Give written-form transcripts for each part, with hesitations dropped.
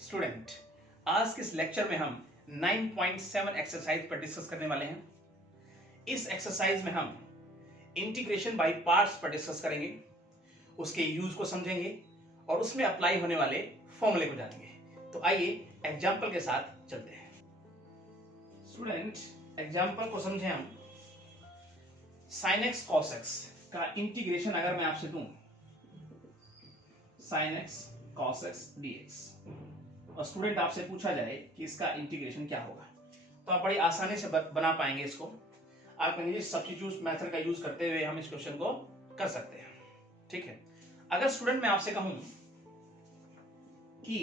Student, आज के इस लेक्चर में हम 9.7 एक्सरसाइज पर डिस्कस करने वाले हैं। इस एक्सरसाइज में हम इंटीग्रेशन बाय पार्ट्स पर डिस्कस करेंगे, उसके यूज को समझेंगे और उसमें अप्लाई होने वाले फॉर्मूले को जानेंगे। तो आइए एग्जाम्पल के साथ चलते हैं। स्टूडेंट, एग्जाम्पल को समझें हम। sin x cos x का इंटीग्रेशन अगर मैं आपसे दूं, sin x cos x dx, और स्टूडेंट आपसे पूछा जाए कि इसका इंटीग्रेशन क्या होगा, तो आप बड़ी आसानी से बना पाएंगे इसको। आप कहेंगे सब्स्टिट्यूट मेथड का यूज करते हुए हम इस क्वेश्चन को कर सकते हैं। ठीक है, अगर स्टूडेंट मैं आपसे कहूं कि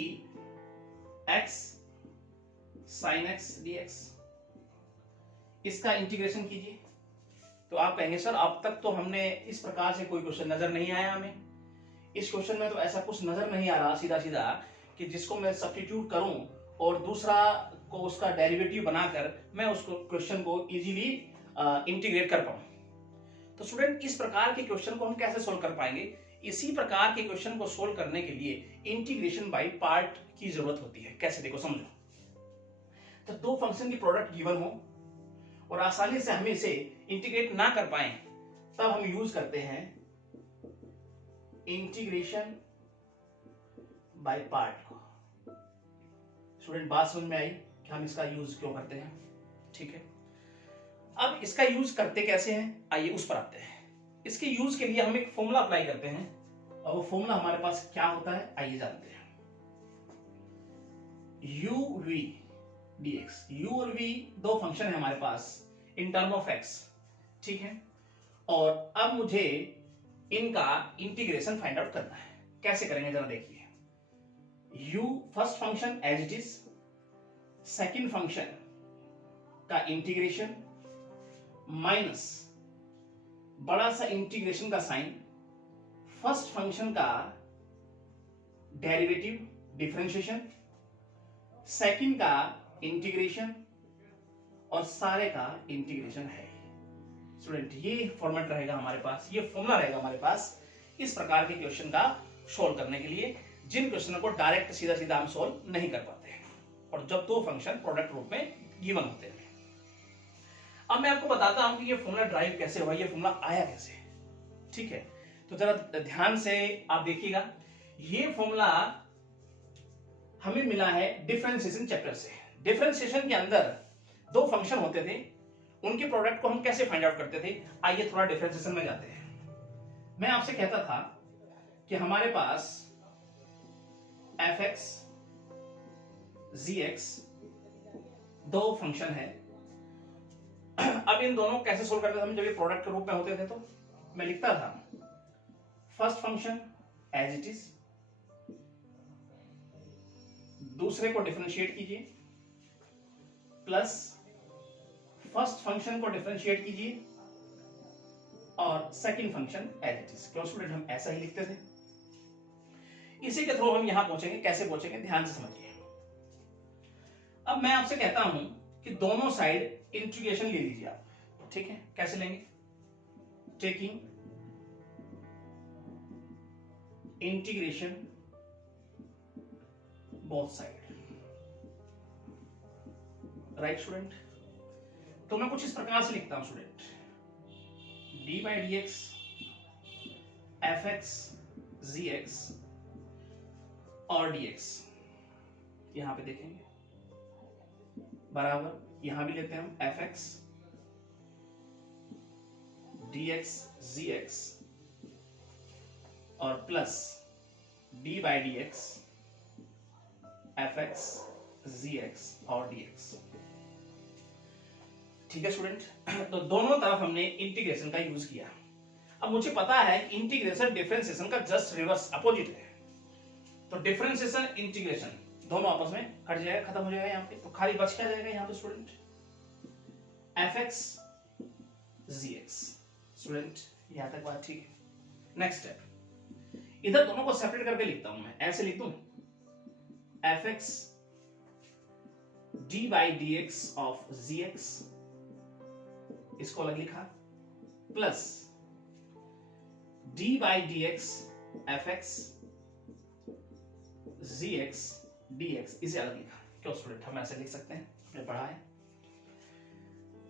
x sin x dx इसका इंटीग्रेशन कीजिए, तो आप कहेंगे सर अब तक तो हमने इस प्रकार से कोई क्वेश्चन नजर नहीं आया हमें। इस क्वेश्चन में तो ऐसा कुछ नजर नहीं आ रहा सीधा सीधा कि जिसको मैं सब्स्टिट्यूट करूं और दूसरा को उसका डेरिवेटिव बनाकर मैं उसको क्वेश्चन को इजीली इंटीग्रेट कर पाऊं। तो स्टूडेंट, इस प्रकार के क्वेश्चन को हम कैसे सोल्व कर पाएंगे? इसी प्रकार के क्वेश्चन को सोल्व करने के लिए इंटीग्रेशन बाय पार्ट की जरूरत होती है। कैसे, देखो समझो। तो दो फंक्शन की प्रोडक्ट गिवन हो और आसानी से हम इसे इंटीग्रेट ना कर पाए, तब हम यूज करते हैं इंटीग्रेशन बाय पार्ट को। स्टूडेंट, बात समझ में आई कि हम इसका यूज क्यों करते हैं? ठीक है, अब इसका यूज करते कैसे हैं, आइए उस पर आते हैं। इसके यूज के लिए हम एक फॉर्मूला अप्लाई करते हैं, और वो फॉर्मूला हमारे पास क्या होता है, आइए जानते हैं। u v dx, u और v दो फंक्शन है हमारे पास इन टर्म ऑफ x। ठीक है, और अब मुझे इनका इंटीग्रेशन फाइंड आउट करना है। कैसे करेंगे जरा देखिए। u first function as it is, second function का इंटीग्रेशन माइनस बड़ा सा इंटीग्रेशन का साइन, फर्स्ट फंक्शन का डेरिवेटिव डिफरेंशिएशन, सेकंड का इंटीग्रेशन और सारे का इंटीग्रेशन है। स्टूडेंट, ये फॉर्मेट रहेगा हमारे पास, ये फॉर्मूला रहेगा हमारे पास इस प्रकार के क्वेश्चन का सोल्व करने के लिए, जिन क्वेश्चनों को डायरेक्ट सीधा सीधा हम सोल्व नहीं कर पाते हैं और जब दो फंक्शन प्रोडक्ट रूप में गिवन होते हैं। अब मैं आपको बताता हूं कि ये फॉर्मूला ड्राइव कैसे हुआ, ये फॉर्मूला आया कैसे। ठीक है, तो जरा ध्यान से आप देखिएगा। ये फॉर्मूला हमें मिला है डिफरेंशिएशन चैप्टर से। डिफरेंशिएशन के अंदर दो फंक्शन होते थे, उनके प्रोडक्ट को हम कैसे फाइंड आउट करते थे। आइए थोड़ा डिफरेंशिएशन में जाते हैं। मैं आपसे कहता था कि हमारे पास fx gx दो फंक्शन है। अब इन दोनों को कैसे सोल्व करते थे हम, जब ये प्रोडक्ट के रूप में होते थे तो मैं लिखता था first function as it is, दूसरे को डिफरेंशिएट कीजिए, प्लस फर्स्ट फंक्शन को डिफरेंशिएट कीजिए और second function as it is. क्यों स्टूडेंट, हम ऐसा ही लिखते थे। इसी के थ्रू हम यहां पहुंचेंगे। कैसे पहुंचेंगे, ध्यान से समझिए। अब मैं आपसे कहता हूं कि दोनों साइड इंटीग्रेशन ले लीजिए आप। ठीक है, कैसे लेंगे? Taking integration both side. Right student, तो मैं कुछ इस प्रकार से लिखता हूं student, d by d x f x g x और dx, यहां पे देखेंगे बराबर, यहां भी लेते हैं हम fx dx gx और plus d by d x fx gx और dx। ठीक है स्टूडेंट, तो दोनों तरफ हमने इंटीग्रेशन का यूज किया। अब मुझे पता है इंटीग्रेशन डिफरेंशिएशन का जस्ट रिवर्स अपोजिट है, तो डिफरेंशिएशन इंटीग्रेशन दोनों आपस में हट जाएगा, खत्म हो जाएगा यहाँ पे। तो खाली बच क्या जाएगा यहाँ पे स्टूडेंट, fx gx। स्टूडेंट, यहां तक बात ठीक है। नेक्स्ट स्टेप, इधर दोनों को सेपरेट करके लिखता हूं मैं, ऐसे लिख दूं fx d by d x of gx, इसको अलग लिखा, plus d by d x fx gx dx इसे अलग लिखा। क्यों स्टूडेंट, हम ऐसे लिख सकते हैं, हमने पढ़ा है।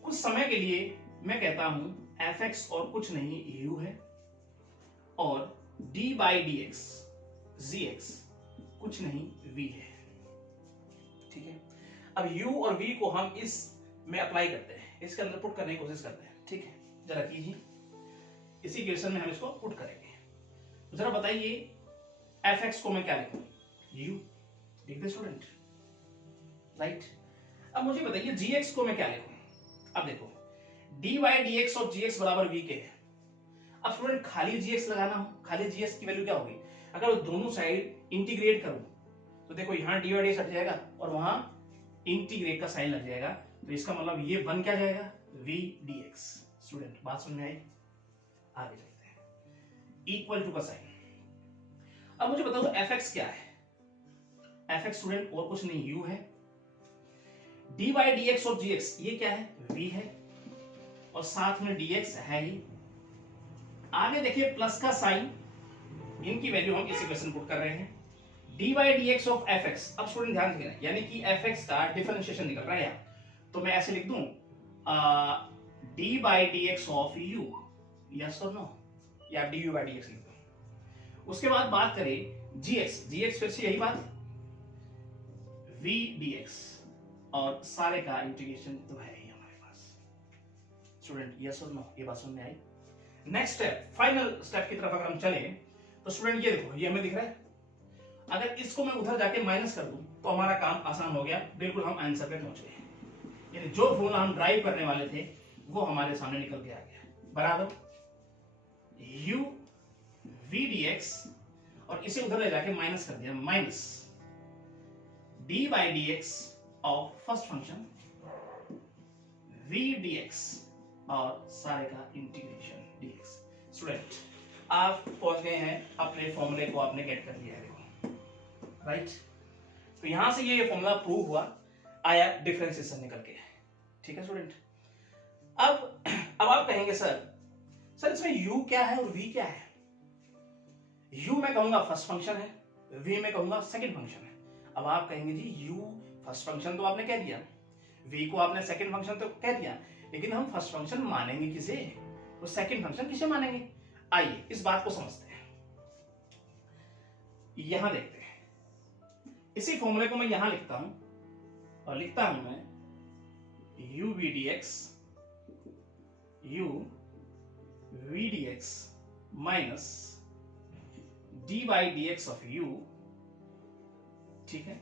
कुछ समय के लिए मैं कहता हूं fx और कुछ नहीं u है, और d by dx gx कुछ नहीं v है। ठीक है, अब u और v को हम इस में अप्लाई करते हैं, इसके अंदर पुट करने की कोशिश करते हैं। ठीक है, जरा कीजिए, इसी इक्वेशन में हम इसको पुट करेंगे। जरा बताइए fx को मैं क्या लिखूं, u लिख दे स्टूडेंट, राइट। अब मुझे बताइए gx को मैं क्या लिखूं। अब देखो dy dx ऑफ gx बराबर v के है। अब स्टूडेंट खाली gx लगाना हो, खाली gx की वैल्यू क्या होगी, अगर दोनों साइड इंटीग्रेट करूं तो देखो यहाँ dy dx हट जाएगा और वहां इंटीग्रेट का साइन लग जाएगा, तो इसका मतलब ये बन क्या जाएगा, v dx। स्टूडेंट बात समझ में आई, आगे चलते हैं। इक्वल टू का साइन। अब मुझे बताओ fx क्या है, fx स्टूडेंट और कुछ नहीं u है, dy dx और gx ये क्या है, v है, और साथ में dx है ही। आगे देखिए प्लस का साइन, इनकी वैल्यू हम इस इक्वेशन पुट कर रहे हैं, dy dx ऑफ fx। अब स्टूडेंट ध्यान रखना, यानी कि fx का डिफरेंशिएशन निकल रहा है यहाँ, तो मैं ऐसे लिख दूं dy dx ऑफ u, यस और नो, या du by dx लिख दूं। उसके बाद बात करें gx फिर से यही बात, v dx, और सारे का इंटीग्रेशन तो है ही हमारे पास। स्टूडेंट यस और नो, ये बात समझ में आई। नेक्स्ट स्टेप, फाइनल स्टेप की तरफ अगर हम चले तो स्टूडेंट ये देखो, ये हमें दिख रहा है, अगर इसको मैं उधर जाके माइनस कर दूं तो हमारा काम आसान हो गया, बिल्कुल हम आंसर पे पहुंच गए। यानी जो फॉर्मूला हम ड्राइव करने वाले थे वो हमारे सामने निकल के आ गया, बराबर u v dx, और इसे उधर ले जाके माइनस कर दिया, minus d by dx of first function v dx और सारे का इंटीग्रेशन dx। स्टूडेंट आप पहुंच गए हैं, अपने फॉर्मूले को आपने गेट कर लिया है, राइट। तो यहां से ये फॉर्मूला प्रूव हुआ, आया डिफरेंशिएशन निकल के। ठीक है स्टूडेंट, अब आप कहेंगे सर इसमें u क्या है और v क्या है। u मैं कहूंगा फर्स्ट फंक्शन है, v मैं कहूंगा सेकंड फंक्शन है। अब आप कहेंगे जी u फर्स्ट फंक्शन तो आपने कह दिया, v को आपने सेकंड फंक्शन तो कह दिया, लेकिन हम फर्स्ट फंक्शन मानेंगे किसे, तो सेकंड फंक्शन किसे मानेंगे। आइए इस बात को समझते हैं, यहां देखते हैं, इसी फॉर्मूले को मैं यहां लिखता हूं, और लिखता हूं मैं u v dx minus d by dx ऑफ u। ठीक है,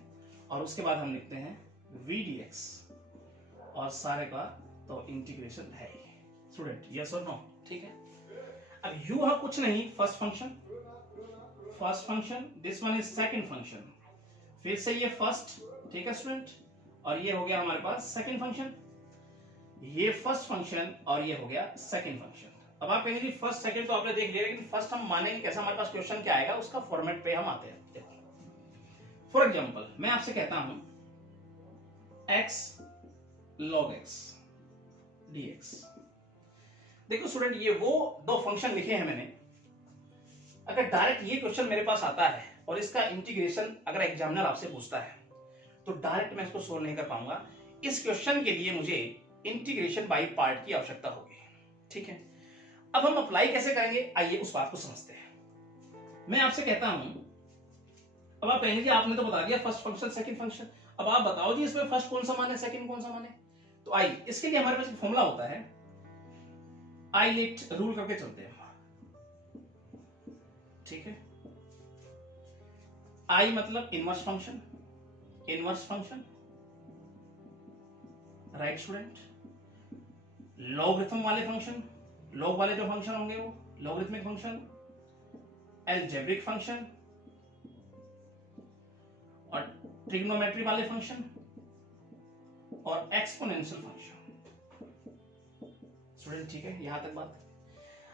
और उसके बाद हम लिखते हैं v dx और सारे का तो इंटीग्रेशन है ही। स्टूडेंट यस और नो, ठीक है। अब u है कुछ नहीं, first function, this one is second function, फिर से ये फर्स्ट, ठीक है स्टूडेंट, और ये हो गया हमारे पास सेकंड फंक्शन, ये फर्स्ट फंक्शन और ये हो गया सेकंड फंक्शन। अब आप कहेंगे फर्स्ट सेकंड तो आपने देख लिया, लेकिन फर्स्ट हम मानेंगे कैसा, हमारे पास क्वेश्चन क्या आएगा उसका फॉर्मेट पे हम आते हैं। देखो फॉर एग्जांपल मैं आपसे कहता हूं x log x dx। देखो स्टूडेंट ये वो दो फंक्शन लिखे हैं मैंने, अगर डायरेक्ट ये क्वेश्चन मेरे पास आता है और इसका इंटीग्रेशन अगर एग्जामिनर आपसे पूछता है तो डायरेक्ट मैं इसको सोल्व नहीं कर पाऊंगा। इस क्वेश्चन के लिए मुझे इंटीग्रेशन बाय पार्ट की आवश्यकता होगी। ठीक है, अब हम अप्लाई कैसे करेंगे, आइए उस बात को समझते हैं। मैं आपसे कहता हूं, अब आप कहेंगे आपने तो बता दिया फर्स्ट फंक्शन सेकंड फंक्शन, अब आप बताओ जी इसमें फर्स्ट कौन सा माने सेकंड कौन सा माने। तो आइए इसके लिए हमारे पास एक फॉर्मूला होता है, आइलेट रूल करके चलते हैं। ठीक है, आई मतलब inverse function, right student. Logarithm वाले फंक्शन, लॉग वाले जो फंक्शन होंगे वो लॉगरिथमिक फंक्शन, अलजेब्रिक फंक्शन और ट्रिग्नोमेट्री वाले फंक्शन और एक्सपोनेंशियल फंक्शन। स्टूडेंट ठीक है, यहां तक बात।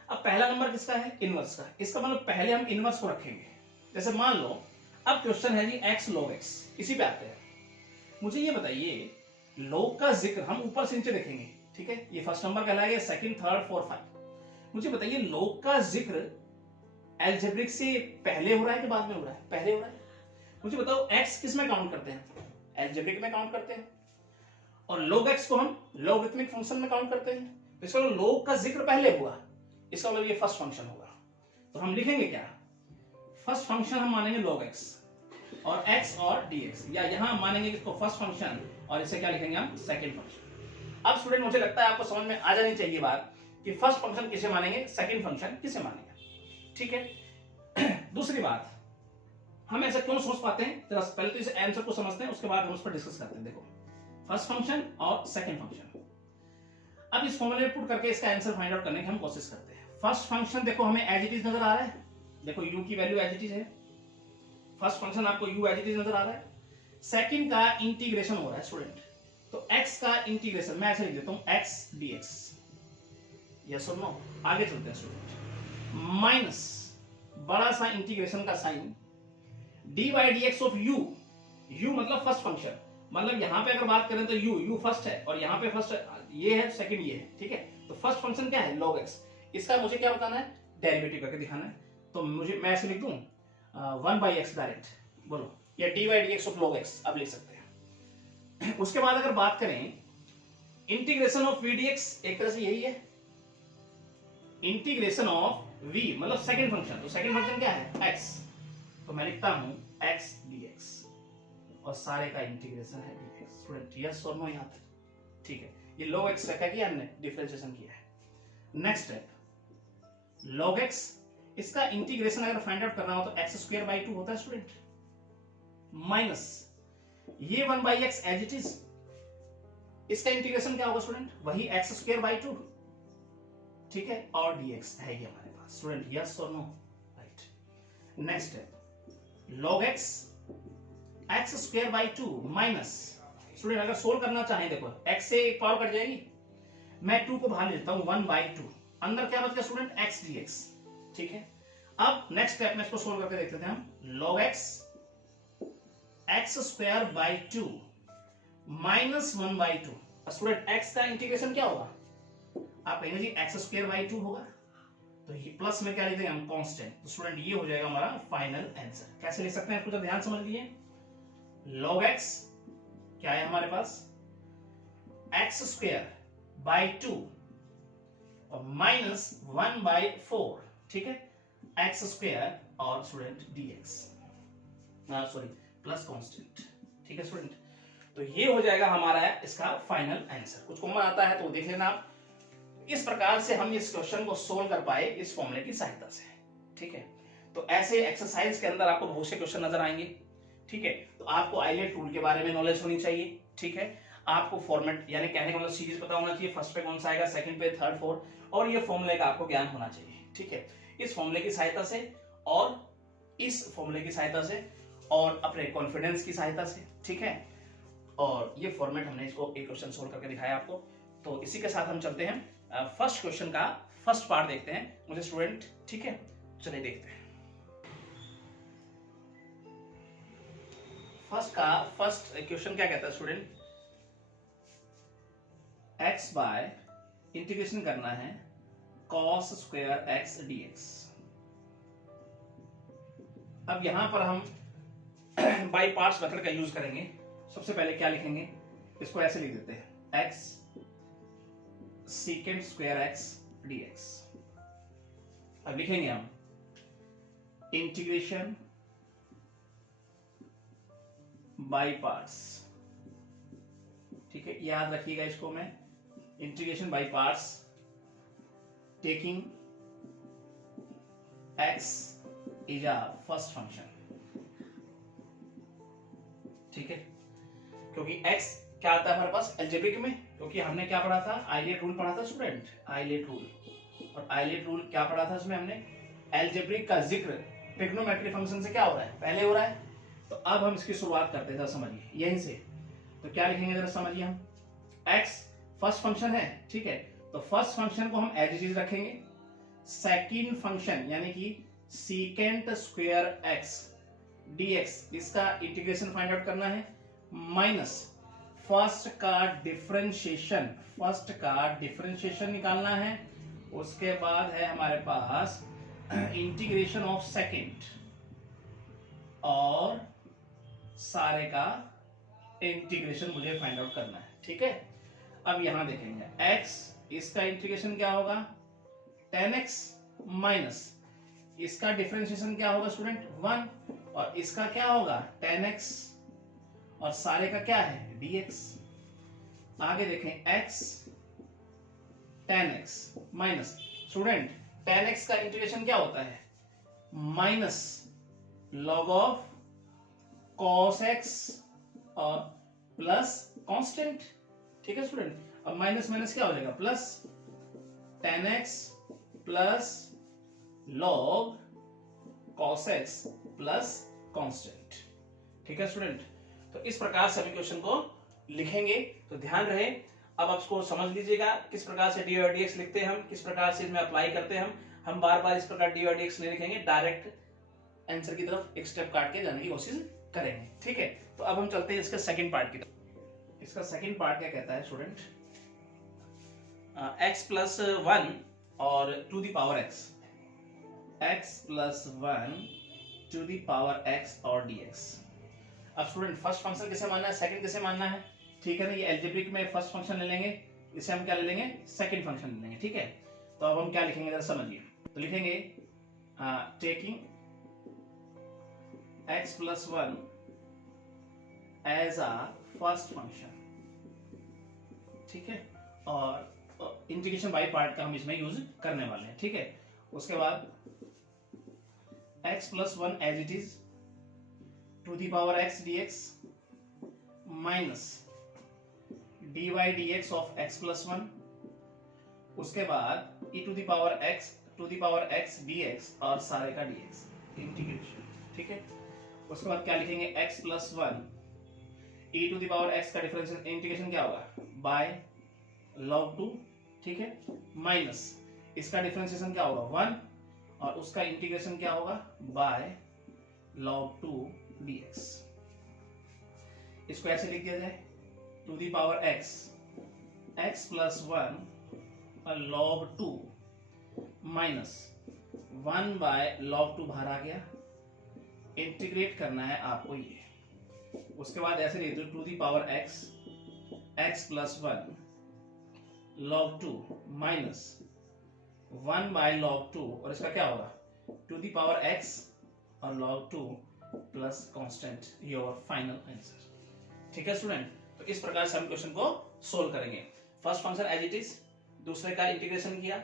अब पहला नंबर किसका है, इनवर्स का। इसका मतलब पहले हम इनवर्स को रखेंगे। जैसे मान लो अब क्वेश्चन है जी x log x, इसी पे आते हैं। मुझे ये बताइए log का जिक्र हम ऊपर से नीचे देखेंगे, ठीक है, ये फर्स्ट नंबर कहलाएगा, सेकंड थर्ड फोर्थ फाइव। मुझे बताइए log का जिक्र अलजेब्रिक से पहले हो रहा है कि बाद में हो रहा है, पहले हो रहा है। मुझे बताओ x किस में काउंट करते हैं? एल्जेब्रिक में काउंट करते हैं, और log x को हम लॉगरिथमिक फंक्शन में काउंट करते हैं। तो इसका मतलब log का जिक्र पहले हुआ, इसका मतलब ये फर्स्ट फंक्शन होगा। तो हम लिखेंगे क्या? फर्स्ट फंक्शन हम मानेंगे log x और x और dx, या यहां मानेंगे इसको फर्स्ट फंक्शन और इसे क्या लिखेंगे हम? Second function. अब स्टूडेंट मुझे लगता है आपको समझ में आ जानी चाहिए बात कि फर्स्ट फंक्शन किसे मानेंगे, सेकंड फंक्शन किसे मानेंगे। ठीक है। दूसरी बात, हम ऐसा क्यों सोच पाते हैं, जरा पहले तो इस आंसर को समझते हैं, उसके बाद हम उस पर डिस्कस करते हैं। देखो, फर्स्ट फंक्शन और सेकंड फंक्शन, अब इस फॉर्मूले में पुट करके इसका आंसर फाइंड आउट करने की हम कोशिश करते हैं। फर्स्ट फंक्शन देखो हमें एज इट इज नजर आ रहा है, देखो u की वैल्यू एज इट इज है, फर्स्ट फंक्शन आपको u एज इट इज नजर आ रहा है। सेकंड का इंटीग्रेशन हो रहा है स्टूडेंट, तो x का इंटीग्रेशन मैं ऐसे लिख देता हूं x dx, यस और नो। आगे चलते हैं स्टूडेंट, माइनस बड़ा सा इंटीग्रेशन का साइन dy dx ऑफ u, u मतलब फर्स्ट फंक्शन, मतलब यहां पे अगर बात करें तो u फर्स्ट है और यहां पे फर्स्ट ये है, सेकंड ये है। ठीक है, तो फर्स्ट फंक्शन क्या है? log x। इसका मुझे क्या बताना है? डेरिवेटिव करके दिखाना है। तो मुझे मैं ऐसे लिख दूं 1/x डायरेक्ट, बोलो, या dy dx of log x अब लिख सकते हैं। उसके बाद अगर बात करें इंटीग्रेशन ऑफ v dx, एक तरह से यही है इंटीग्रेशन ऑफ v मतलब सेकंड फंक्शन, तो सेकंड फंक्शन क्या है? x, तो मैं लिखता हूं x dx और सारे का इंटीग्रेशन है dx। स्टूडेंट यस और नो यहाँ तक? ठीक है, ये log x का किया हमने, डिफरेंशिएशन किया है। नेक्स्ट स्टेप, log x, इसका इंटीग्रेशन अगर फाइंड आउट करना हो तो x²/2 होता है स्टूडेंट, माइनस ये 1/x एज इट इज, इसका इंटीग्रेशन क्या होगा स्टूडेंट? वही x²/2। ठीक है, और dx है ये हमारे पास। स्टूडेंट यस और no? Right. Next step, log x x²/2 minus, student अगर सोल्व करना चाहें, देखो x से एक पावर कट जाएगी, मैं 2 को बाहर लेता हूं, 1/2, अंदर क्या बच गया स्टूडेंट? x dx। ठीक है, अब नेक्स्ट स्टेप में इसको सोल्व करके देख लेते हैं हम। log x x²/2 minus 1/2, student x का इंटीग्रेशन क्या होगा? आप कहेंगे जी x²/2 होगा, तो ये प्लस में क्या लिख देंगे हम? कांस्टेंट। तो स्टूडेंट ये हो जाएगा हमारा फाइनल आंसर। कैसे लिख सकते हैं इसको, ध्यान समझ लीजिए। log x क्या है हमारे पास? x²/2 और माइनस 1/4। ठीक है, x² और student dx, sorry plus constant. ठीक है स्टूडेंट, तो ये हो जाएगा हमारा इसका फाइनल आंसर। कुछ कॉमन आता है तो देख लेना आप। इस प्रकार से हम इस क्वेश्चन को सोल्व कर पाए इस फॉर्मूले की सहायता से। ठीक है, तो ऐसे एक्सरसाइज के अंदर आपको बहुत से क्वेश्चन नजर आएंगे। ठीक है, तो आपको आइलेट टूल के बारे में नॉलेज होनी चाहिए। ठीक है, आपको फॉर्मेट यानी कहने का मतलब सीरीज पता होना चाहिए, फर्स्ट पे कौन सा आएगा, सेकंड पे, थर्ड, फोर्थ, और ये फॉर्मूले का आपको ज्ञान होना चाहिए। ठीक है, इस फॉर्मूले की सहायता से और इस फॉर्मूले की सहायता से और अपने कॉन्फिडेंस की सहायता से, ठीक है, और ये फॉर्मेट हमने इसको एक क्वेश्चन सोल्व करके दिखाया आपको। तो इसी के साथ हम चलते हैं फर्स्ट क्वेश्चन का फर्स्ट पार्ट देखते हैं मुझे स्टूडेंट। ठीक है, चलिए देखते हैं। फर्स्ट क्वेश्चन क्या कहता है स्टूडेंट? x बाय इंटीग्रेशन करना है cos स्क्वायर x dx। अब यहां पर हम बाई पार्ट्स मेथड का यूज करेंगे। सबसे पहले क्या लिखेंगे, इसको ऐसे लिख देते हैं x secant square x dx। अब लिखेंगे हम इंटीग्रेशन बाई पार्ट्स। ठीक है, याद रखिएगा इसको, मैं integration by parts taking x is a first function. ठीक है, क्योंकि x क्या आता है हमारे पास अलजेब्रिक में, क्योंकि हमने क्या पढ़ा था, आइलेट रूल पढ़ा था स्टूडेंट, आइलेट रूल। और आइलेट रूल क्या पढ़ा था उसमें हमने? अलजेब्रिक का जिक्र ट्रिग्नोमेट्री फंक्शन से क्या हो रहा है? पहले हो रहा है। तो अब हम इसकी शुरुआत करते हैं, जरा समझिए यहीं से। तो क्या लिखेंगे जरा समझिए, हम x फर्स्ट फंक्शन है। ठीक है, तो फर्स्ट फंक्शन को हम एज इट इज रखेंगे। सेकंड फंक्शन यानी कि सीकेंट स्क्वायर x dx, इसका इंटीग्रेशन फाइंड आउट करना है, माइनस फर्स्ट का डिफरेंशिएशन निकालना है। उसके बाद है हमारे पास इंटीग्रेशन ऑफ सेकंड और सारे का इंटीग्रेशन मुझे फाइंड आउट करना है, ठीक है। अब यहां देखेंगे x, इसका इंटीग्रेशन क्या होगा 10x माइनस इसका डिफरेंशिएशन क्या होगा स्टूडेंट 1, और इसका क्या होगा 10x और सारे का क्या है dx। आगे देखें x 10x minus student 10x का इंटीग्रेशन क्या होता है minus log of cos x और प्लस कांस्टेंट, ठीक है स्टूडेंट। अब माइनस माइनस क्या हो जाएगा plus 10x plus log cos x plus constant, ठीक है स्टूडेंट। तो इस प्रकार से अभी क्वेश्चन को लिखेंगे, तो ध्यान रहे। अब आप इसको समझ लीजिएगा किस प्रकार से dy और dx लिखते हैं हम, किस प्रकार से इसमें अप्लाई करते हैं हम बार बार इस प्रकार dy और dx नहीं लिखेंगे, डायरेक्ट आंसर की तरफ एक स्टेप काट के जाने की कोशिश करेंगे, ठीक है। तो अब हम चलते हैं इसका सेकंड पार्ट की तरफ। इसका सेकंड पार्ट क्या कहता है स्टूडेंट, x प्लस 1 और to the power x plus 1 to the power x और dx। अब स्टूडेंट फर्स्ट फंक्शन किसे मानना है, सेकंड किसे मानना है, ठीक है ना। ये एल्जेब्रिक में फर्स्ट फंक्शन ले लेंगे, इसे हम क्या ले लेंगे सेकंड फंक्शन ले लेंगे, ठीक है। तो अब हम क्या लिखेंगे जरा समझिए। तो लिखेंगे taking x plus 1 as a first function, ठीक है, और इंटीग्रेशन बाय पार्ट का हम इसमें यूज करने वाले हैं, ठीक है। उसके बाद x plus 1 as it is to the power x dx minus dy dx ऑफ x प्लस 1, उसके बाद e to the power x dx और सारे का dx इंटीग्रेशन, ठीक है। उसके बाद क्या लिखेंगे x plus 1 e to the power x का डिफरेंशियल इंटीग्रेशन क्या होगा बाय log 2, ठीक है, माइनस इसका डिफरेंशिएशन क्या होगा 1 और उसका इंटीग्रेशन क्या होगा बाय log 2 dx। इसको ऐसे लिख दिया जाए to the power x plus 1 और log 2 माइनस 1 बाय log 2 बाहर आ गया, इंटीग्रेट करना है आपको ये। उसके बाद ऐसे लिख दो to the power x plus 1 log 2 minus 1 by log 2 और इसका क्या होगा टू द पावर x और log 2 plus constant, your final answer, ठीक है स्टूडेंट। तो इस प्रकार से हम क्वेश्चन को सोल्व करेंगे। First function as it is, दूसरे का इंटीग्रेशन किया,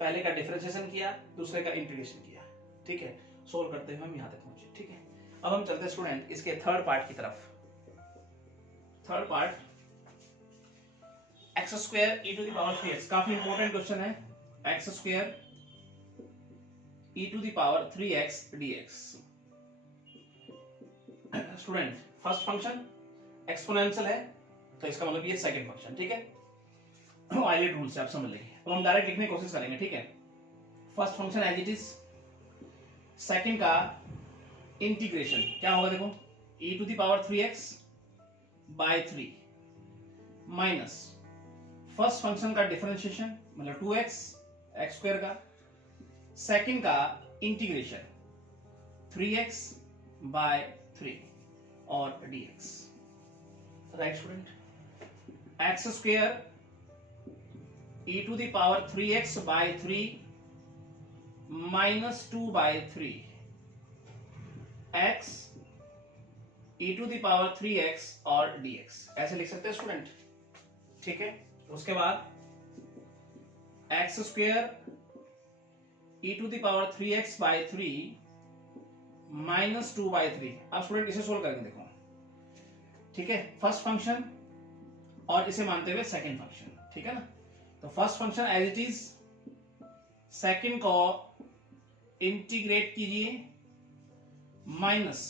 पहले का डिफरेंशिएशन किया, दूसरे का इंटीग्रेशन किया, ठीक है। सोल्व करते हुए हम यहां तक पहुंचे, ठीक है। अब हम चलते हैं स्टूडेंट इसके थर्ड पार्ट की तरफ। Third part x square e to the power 3x, काफी इंपॉर्टेंट क्वेश्चन है। x square e to the power 3x dx। Student first function exponential है, तो इसका मतलब ये सेकंड फंक्शन, ठीक है। आइलेट रूल से आप समझ लेंगे। तो हम डायरेक्ट लिखने की कोशिश करेंगे, ठीक है। First function as it is, second का इंटीग्रेशन क्या होगा देखो e to the power 3x by 3 minus first function का डिफरेंशिएशन मतलब 2x x स्क्वायर का, सेकंड का इंटीग्रेशन 3x बाय 3 और dx, right student. x square e to the power 3x by 3 minus 2 by 3 x e to the power 3x और dx, ऐसे लिख सकते हैं स्टूडेंट, ठीक है। उसके बाद x square e to the power 3x by 3 minus 2 by 3। अब स्टूडेंट इसे सोल्व करेंगे देखो, ठीक है। फर्स्ट फंक्शन और इसे मानते हुए सेकंड फंक्शन, ठीक है ना। तो first function as it is, second को इंटीग्रेट कीजिए माइनस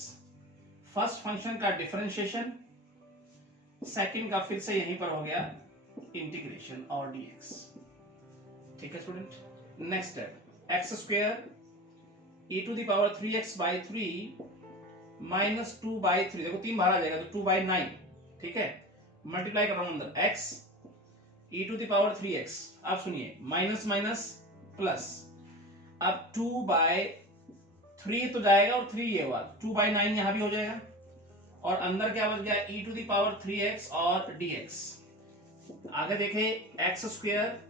फर्स्ट फंक्शन का डिफरेंशिएशन, सेकंड का फिर से यहीं पर हो गया इंटीग्रेशन और dx, ठीक है student. Next step x square e to the power 3x by 3 minus 2 by 3, देखो 3 बाहर आ जाएगा तो 2 बाय 9, ठीक है। मल्टीप्लाई कर रहा हूं अंदर x e to the power 3x, आप सुनिए माइनस माइनस प्लस, अब 2 बाय 3 तो जाएगा और 3 ये हुआ 2 बाय 9 यहां भी हो जाएगा, और अंदर क्या बच गया e to the power 3x और dx। आगे देखें x square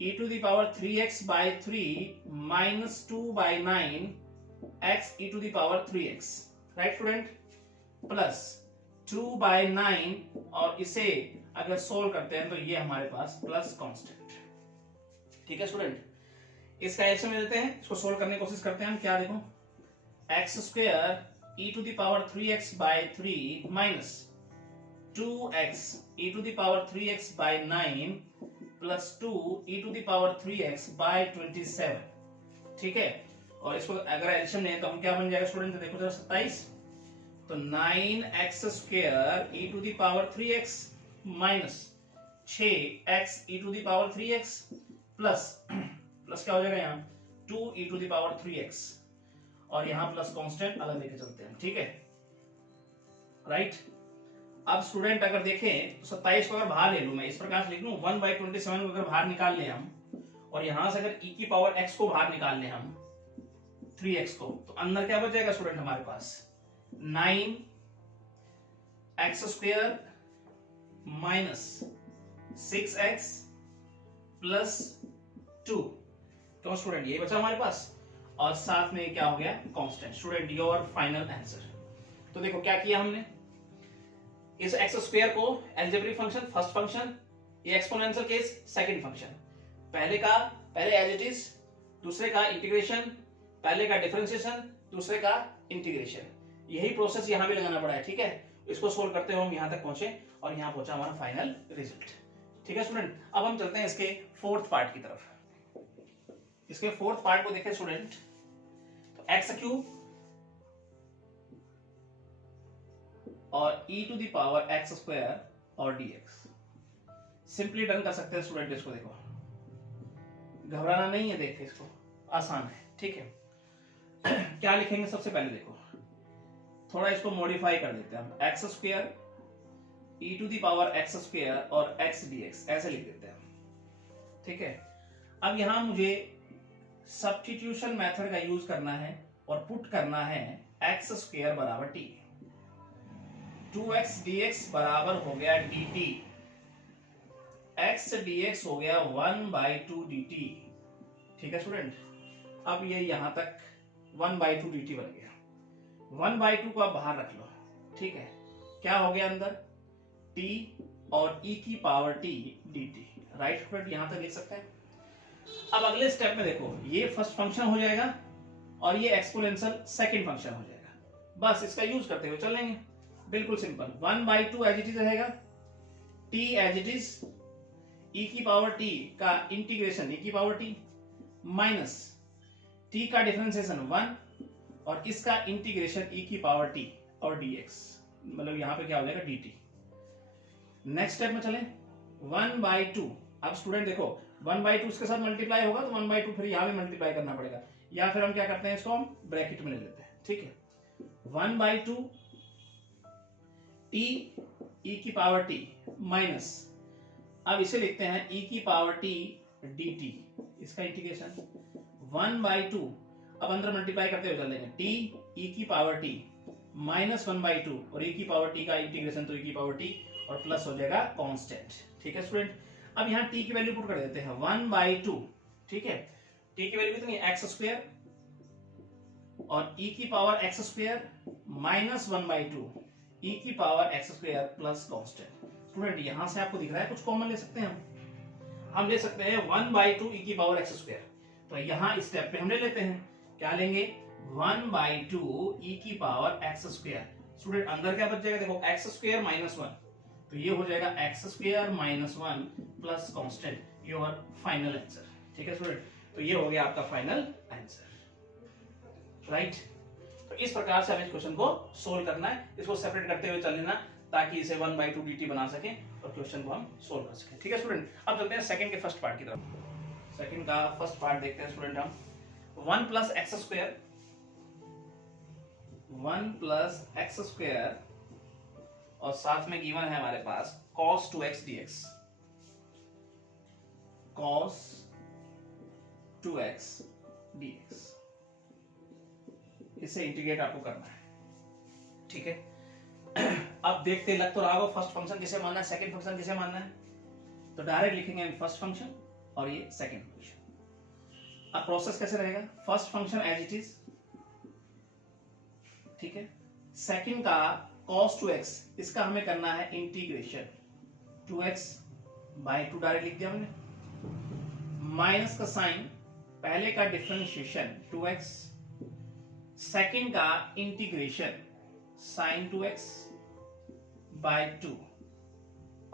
e to the power 3x by 3 minus 2 by 9 x e to the power 3x, right student, plus 2 by 9, और इसे अगर सोल्व करते हैं तो ये हमारे पास प्लस कांस्टेंट। ठीक है स्टूडेंट, इसका एक्शन में देते हैं, इसको सोल्व करने की कोशिश करते हैं हम। क्या देखो, x square e to the power 3x by 3 minus 2x e to the power 3x by 9 plus 2 e to the power 3x by 27। ठीक है, और इसको अगर एडिशन लें तो हम क्या बन जाएगा स्टूडेंट, देखो जरा 27, तो 9x square e to the power 3x minus 6x e to the power 3x plus plus क्या हो जाएगा यहाँ 2 e to the power 3x, और यहाँ प्लस कांस्टेंट अलग लेके चलते हैं। ठीक है, राइट। अब स्टूडेंट अगर देखें तो 27 को अगर बाहर ले लूं, मैं इस प्रकार से लिख लूं 1/27 को अगर बाहर निकाल लें हम, और यहां से अगर e की पावर x को बाहर निकाल लें हम 3x को, तो अंदर क्या बच जाएगा स्टूडेंट हमारे पास 9x square minus 6x plus 2। क्यों स्टूडेंट, ये बचा हमारे पास, और साथ में क्या हो गया constant. Student your final answer. तो देखो क्या किया हमने, इस एक्स स्क्वायर को अलजेब्रिक फंक्शन फर्स्ट फंक्शन, ये एक्सपोनेंशियल केस सेकंड फंक्शन, पहले एज इट इज, दूसरे का इंटीग्रेशन, पहले का डिफरेंशिएशन, दूसरे का इंटीग्रेशन, यही प्रोसेस यहां भी लगाना पड़ा है। ठीक है, इसको सोल्व करते हुए हम यहां तक पहुंचे और यहां पहुंचा हमारा फाइनल रिजल्ट। ठीक है स्टूडेंट, अब हम चलते हैं इसके फोर्थ पार्ट की तरफ। इसके फोर्थ पार्ट को देखें स्टूडेंट, तो एक्स क्यूब और e to the power x square और dx सिंपली डन कर सकते हैं स्टूडेंट। इसको देखो, घबराना नहीं है, देखते इसको, आसान है। ठीक है, क्या लिखेंगे सबसे पहले, देखो थोड़ा इसको मॉडिफाई कर देते हैं हम, x square e to the power x square और x dx ऐसे लिख देते हैं। ठीक है, अब यहां मुझे सब्स्टिट्यूशन मेथड का यूज करना है और पुट करना है एक्स स्क्वायर बराबर t, 2x dx बराबर हो गया dt, x dx हो गया 1/2 dt। ठीक है स्टूडेंट, अब ये यहां तक 1/2 dt बन गया, 1/2 को आप बाहर रख लो। ठीक है, क्या हो गया अंदर t और e की power t dt, right student, यहां तक लिख सकते हैं। अब अगले स्टेप में देखो, ये फर्स्ट फंक्शन हो जाएगा और ये एक्सपोनेंशियल सेकंड फंक्शन हो जाएगा, बस इसका यूज करते हुए चलेंगे, बिल्कुल सिंपल। 1/2 एज इट इज रहेगा, t as it is, e की पावर t का इंटीग्रेशन e की पावर t माइनस t का डिफरेंशिएशन 1 और इसका इंटीग्रेशन e की पावर t और dx, मतलब यहां पे क्या हो जाएगा dt। नेक्स्ट स्टेप में चलें, 1/2। अब स्टूडेंट देखो 1/2 इसके साथ मल्टीप्लाई होगा तो 1/2 फिर यहाँ भी मल्टीप्लाई करना पड़ेगा, या फिर हम क्या करते हैं, इसको हम ब्रैकेट में ले लेते हैं। ठीक है, 1/2 t e की पावर t माइनस, अब इसे लिखते हैं e की पावर t dt, इसका इंटीग्रेशन 1/2, अब अंदर मल्टीप्लाई करते हुए चल देंगे, t e की पावर t माइनस 1/2 और e की पावर t का इंटीग्रेशन तो e की पावर t और प्लस हो जाएगा कांस्टेंट। ठीक है स्टूडेंट, अब यहाँ t की वैल्यू पुट कर देते हैं 1/2। ठीक है, t की वैल्यू कितनी है, एक्स स्क्वायर और e की power x square minus 1/2 e की power x square plus constant. Student यहां से आपको दिख रहा है कुछ कॉमन ले सकते हैं हम ले सकते हैं 1/2 e की पावर एक्स स्क्वायर, तो यहाँ इस स्टेप पे हम ले लेते हैं, क्या लेंगे 1/2 e की पावर एक्स स्क्वायर। स्टूडेंट अंदर क्या बच जाएगा, देखो एक्स स्क्वायर माइनस 1, तो ये हो जाएगा x square minus 1 plus constant, your final answer. ठीक है स्टूडेंट, तो ये हो गया आपका फाइनल आंसर, राइट। तो इस प्रकार से हमें इस क्वेश्चन को सोल्व करना है, इसको सेपरेट करते हुए चल लेना ताकि इसे 1/2 dt बना सके और क्वेश्चन को हम सोल्व कर सकें। ठीक है स्टूडेंट, अब चलते हैं सेकंड के फर्स्ट पार्ट की तरफ। सेकंड का फर्स्ट पार्ट देखते हैं स्टूडेंट हम, 1 plus x square, 1 plus x square और साथ में गिवन है हमारे पास cos 2x dx, cos 2x dx, इसे इंटीग्रेट आपको करना है। ठीक है, अब देखते लग तो रहा होगा फर्स्ट फंक्शन किसे मानना है, सेकंड फंक्शन किसे मानना है, तो डायरेक्ट लिखेंगे फर्स्ट फंक्शन और ये सेकंड फंक्शन। अब प्रोसेस कैसे रहेगा, first function as it is, ठीक है, सेकंड का cos 2x इसका हमें करना है इंटीग्रेशन 2x बाई 2 डायरेक्ट लिख दिया हमने, माइनस का साइन, पहले का डिफरेंशिएशन 2x, सेकंड का इंटीग्रेशन sin 2x बाई 2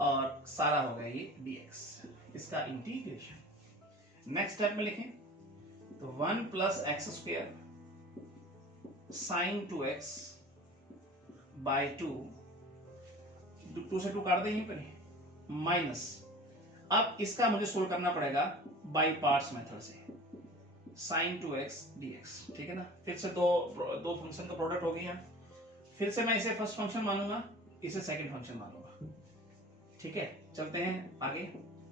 और सारा हो गया ये dx, इसका इंटीग्रेशन। नेक्स्ट स्टेप में लिखें तो 1 plus x square sin 2x by 2, 2 से 2 काट दें यहीं पर, माइनस, अब इसका मुझे सोल्व करना पड़ेगा बाई पार्ट्स मेथड से, sin 2x dx, ठीक है ना। फिर से दो फंक्शन का प्रोडक्ट हो गया, फिर से मैं इसे फर्स्ट फंक्शन मानूंगा, इसे सेकंड फंक्शन मानूंगा, ठीक है। चलते हैं आगे,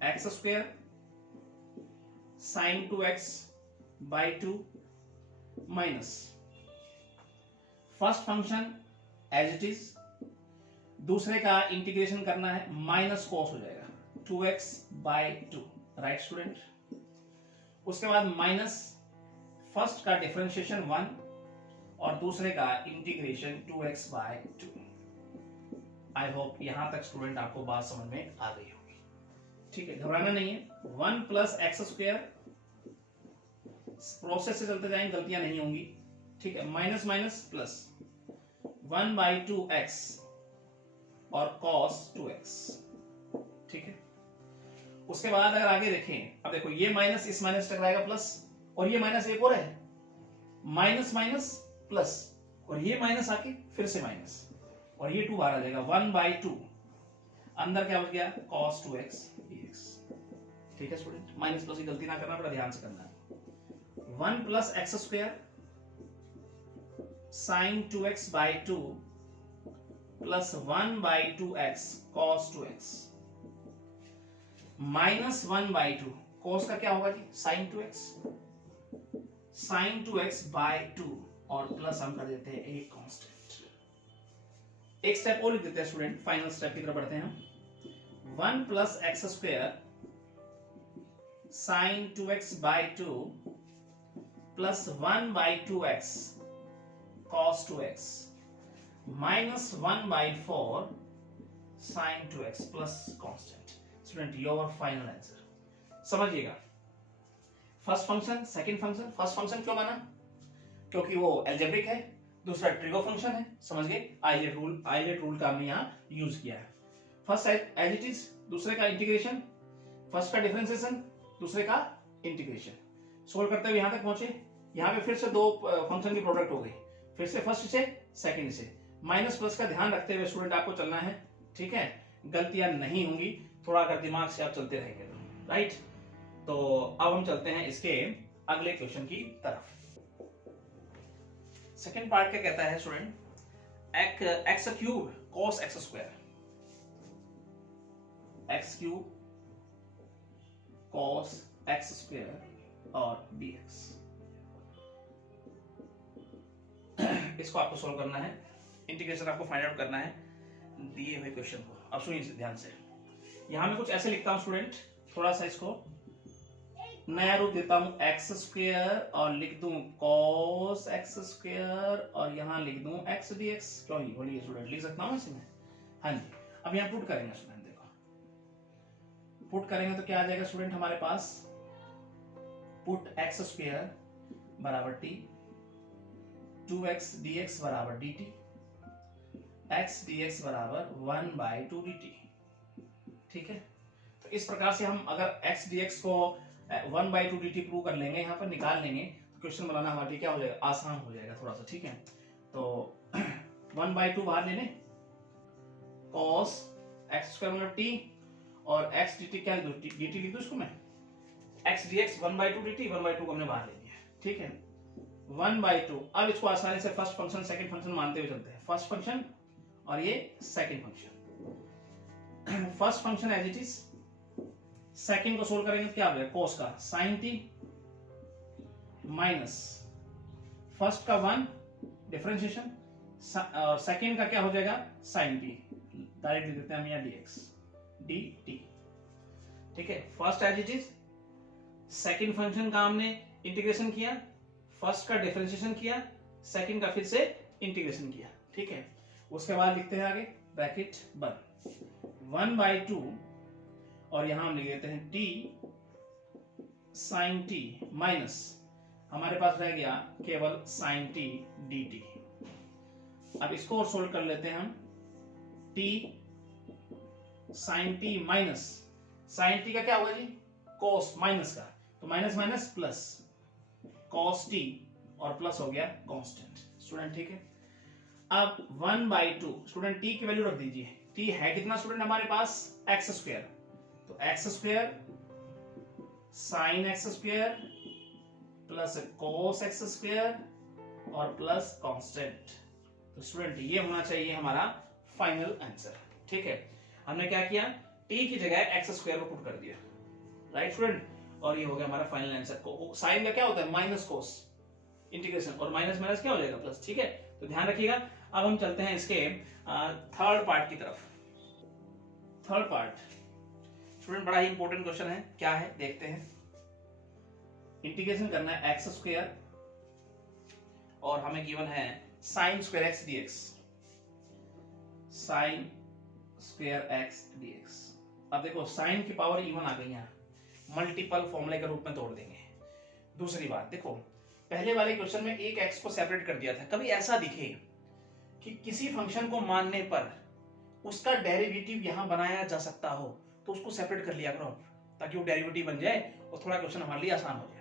x square sin 2x by 2 minus first function as it is, दूसरे का इंटीग्रेशन करना है, माइनस कॉस हो जाएगा 2x बाई 2, राइट स्टूडेंट। उसके बाद माइनस फर्स्ट का डिफरेंशिएशन 1 और दूसरे का integration 2x by 2। I hope यहां तक स्टूडेंट आपको बात समझ में आ गई होगी, ठीक है, घबराना नहीं है। 1 प्लस एक्स स्क्वायर, प्रोसेस से चलते जाएंगे, गलतियां नहीं होंगी, ठीक है, minus minus plus 1 by 2x और cos 2x, ठीक है। उसके बाद अगर आगे देखें, अब देखो ये माइनस इस माइनस टकराएगा प्लस, और ये माइनस एक और है, माइनस माइनस प्लस, और ये माइनस आके फिर से माइनस, और ये 2 बाहर आ जाएगा, 1 बाई 2, अंदर क्या बच गया cos 2x dx, ठीक है स्टूडेंट। माइनस प्लस की गलती ना करना, बड़ा ध्यान से करना है। 1 plus x square sin 2x by 2 plus 1 by 2x cos 2x minus 1 by 2, cos का क्या होगा जी sin 2x बाई 2 और प्लस हम कर देते हैं एक कांस्टेंट। एक स्टेप और लिख देते हैं स्टूडेंट, फाइनल स्टेप की तरफ बढ़ते हैं हम। 1 plus x square sin 2x by 2 plus 1 by 2x cos 2x minus 1 by 4 sin 2x plus constant। Student your final answer समझिएगा, first function second function, first function क्यों माना, क्योंकि वो अलजेब्रिक है, दूसरा ट्रिगो फंक्शन है, समझ गए, आइलेट रूल का हमने यहाँ यूज किया है। फर्स्ट एज इट इज, दूसरे का इंटीग्रेशन, फर्स्ट का डिफरेंशिएशन, दूसरे का इंटीग्रेशन, सोल्व करते हुए यहां तक पहुंचे। यहाँ पे फिर से दो फंक्शन की प्रोडक्ट हो गई, फिर से फर्स्ट से सेकंड से, माइनस प्लस का ध्यान रखते हुए स्टूडेंट आपको चलना है, ठीक है, गलतियां नहीं होंगी, थोड़ा अगर दिमाग से आप चलते रहेंगे तो, राइट। तो अब हम चलते हैं इसके अगले क्वेश्चन की तरफ। सेकंड पार्ट क्या कहता है student, x cube cos x square, x cube cos x square और dx, इसको आपको सोल्व करना है, इंटीग्रेशन आपको फाइंड आउट करना है दिए हुए क्वेश्चन को। अब सुनिए ध्यान से, यहां मैं कुछ ऐसे लिखता हूं स्टूडेंट, थोड़ा सा इसको नया रूप देता हूं, एक्स स्क्वायर और लिख दूं cos x स्क्वायर और यहां लिख दूं x dx। क्यों नहीं बोलिए स्टूडेंट, लिख सकता हूं इसमें, हाँ जी। अब यहां पुट करेंगे स्टूडेंट, देखो पुट करेंगे तो क्या आ जाएगा स्टूडेंट हमारे पास, पुट x स्क्वायर बराबर t, 2x dx बराबर dt, x dx बराबर 1 बाई 2 dt, ठीक है। तो इस प्रकार से हम अगर x dx को 1 बाई 2 dt प्रूव कर लेंगे, यहाँ पर निकाल लेंगे, तो क्वेश्चन बनाना हमारे लिए क्या हो जाएगा, आसान हो जाएगा थोड़ा सा, ठीक है। तो 1 बाई 2 बाहर लेने, cos x स्क्वायर मतलब t और x dt क्या dt लिख दूं इसको मैं, x dx 1 by 2 dt, 1 by 2 को हमने बाहर ले लिया, ठीक है, 1 बाई 2। अब इसको आसानी से फर्स्ट फंक्शन सेकंड फंक्शन मानते हुए चलते हैं, फर्स्ट फंक्शन और ये second function. First function as it is, second को सोल्व करेंगे तो क्या हो जाएगा, cos का sin t माइनस फर्स्ट का 1 डिफरेंशिएशन और सेकंड का क्या हो जाएगा sin t, डायरेक्ट लिख देते हैं हम यहाँ dx dt। ठीक है, first as it is, second function का हमने इंटीग्रेशन किया, फर्स्ट का डिफरेंशिएशन किया, सेकंड का फिर से इंटीग्रेशन किया। ठीक है, उसके बाद लिखते हैं आगे ब्रैकेट बंद 1/2 और यहां हम लिख देते हैं t sin t माइनस हमारे पास रह गया केवल sin t dt। अब इसको और सोल्व कर लेते हैं हम, t sin t minus sin t का क्या होगा जी, cos माइनस का, तो minus minus plus cos t और प्लस हो गया कांस्टेंट। स्टूडेंट ठीक है, अब 1/2 स्टूडेंट t की वैल्यू रख दीजिए, t है कितना स्टूडेंट हमारे पास x स्क्वायर, तो x square sin x square plus cos x square और प्लस कांस्टेंट। तो स्टूडेंट ये होना चाहिए हमारा फाइनल आंसर। ठीक है, हमने क्या किया, t की जगह x स्क्वायर को पुट कर दिया, राइट स्टूडेंट, और ये हो गया हमारा फाइनल आंसर। साइन का क्या होता है, माइनस कोस, इंटीग्रेशन, और माइनस माइनस क्या हो जाएगा, प्लस। ठीक है, तो ध्यान रखिएगा। अब हम चलते हैं इसके थर्ड पार्ट की तरफ। थर्ड पार्ट स्टूडेंट बड़ा ही इंपॉर्टेंट क्वेश्चन है, क्या है देखते हैं। इंटीग्रेशन करना है एक्स स्क्वायर और हमें गिवन है sine square x dx, sine square x dx. अब देखो साइन की पावर इवन आ गई, यहाँ मल्टीपल फॉर्मूले के रूप में तोड़ देंगे। दूसरी बात देखो, पहले वाले क्वेश्चन में एक एक्स को सेपरेट कर दिया था, कभी ऐसा दिखे कि किसी फंक्शन को मानने पर उसका डेरिवेटिव यहां बनाया जा सकता हो तो उसको सेपरेट कर लिया करो, ताकि वो डेरिवेटिव बन जाए और थोड़ा क्वेश्चन हमारे लिए आसान हो जाए।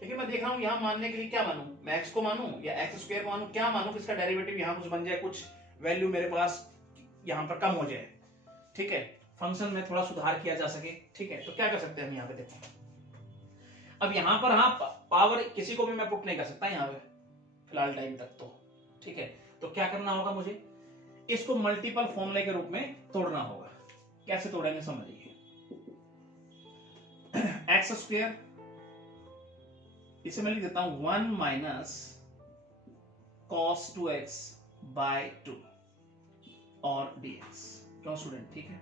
लेकिन मैं देख रहा हूं यहां मानने के लिए क्या मानूं, मैं एक्स को मानूं या एक्स स्क्वायर को मानूं, क्या मानूं कि इसका डेरिवेटिव यहां कुछ बन जाए, कुछ वैल्यू मेरे पास यहां पर कम हो जाए। ठीक है, फंक्शन में थोड़ा सुधार किया जा सके। ठीक है, तो क्या कर सकते हैं हम यहाँ पे देखो, अब यहां पर हाँ पावर किसी को भी मैं पुट नहीं कर सकता यहाँ पे फिलहाल टाइम तक तो। ठीक है, तो क्या करना होगा मुझे, इसको मल्टीपल फॉर्मूले के रूप में तोड़ना होगा। कैसे तोड़ेंगे समझिए, एक्स स्क्वायर इसे मैं लिख देता हूं 1 माइनस cos 2x बाय 2 और dx। क्यों स्टूडेंट, ठीक है,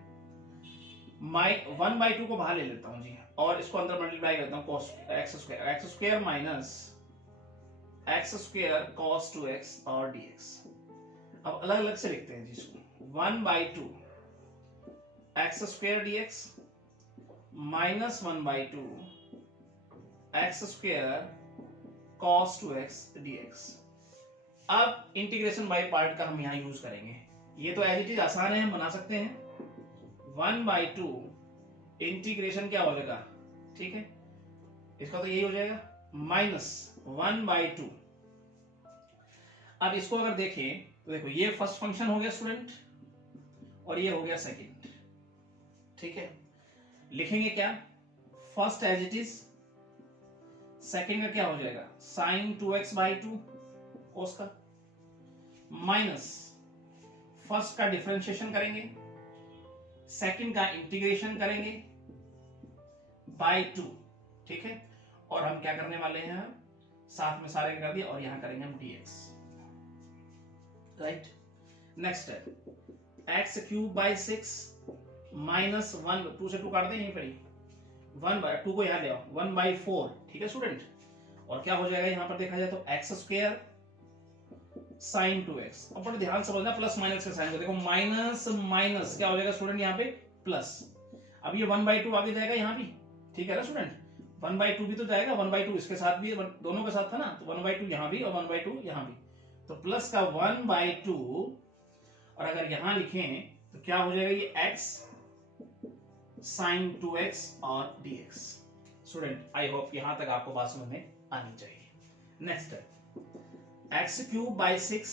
1/2 को बाहर ले लेता हूं जी, और इसको अंदर मल्टीप्लाई करता हूं cos x square minus x square cos 2x और dx। अब अलग अलग से लिखते हैं जी इसको, 1/2 x square dx minus 1/2 x square cos 2x dx। अब इंटीग्रेशन बाय पार्ट का हम यहां यूज करेंगे, ये तो एज इट इज आसान है, हम बना सकते हैं। 1/2 इंटीग्रेशन क्या हो जाएगा, ठीक है, इसका तो यही हो जाएगा माइनस 1/2। अब इसको अगर देखें तो देखो ये फर्स्ट फंक्शन हो गया स्टूडेंट और ये हो गया सेकंड। ठीक है, लिखेंगे क्या, first as it is, second का क्या हो जाएगा sin 2x/2 कोस का, माइनस फर्स्ट का डिफरेंशिएशन करेंगे, सेकंड का इंटीग्रेशन करेंगे बाय 2। ठीक है, और हम क्या करने वाले हैं, साथ में सारे कर दिया और यहां करेंगे हम dx, राइट। नेक्स्ट है x³/6 माइनस 1, 2 से 2 काट दें यहीं पर ही, 1/2 को यहां ले आओ, 1/4। ठीक है स्टूडेंट, और क्या हो जाएगा यहां पर देखा जाए तो x स्क्वायर sin 2x। अब बड़े ध्यान से समझना प्लस माइनस के साइन को, देखो माइनस माइनस क्या हो जाएगा स्टूडेंट यहाँ पे प्लस। अब ये 1/2 आगे जाएगा यहाँ भी, ठीक है ना स्टूडेंट, 1/2 भी तो जाएगा, 1/2 इसके साथ भी, दोनों के साथ था ना, तो 1/2 यहाँ भी और 1/2 यहाँ भी, तो प्लस का 1/2, और अगर यहां लिखें तो क्या हो जाएगा, ये x sin 2x और dx। स्टूडेंट आई होप यहां तक आपको बात समझ में आनी चाहिए। नेक्स्ट है x³/6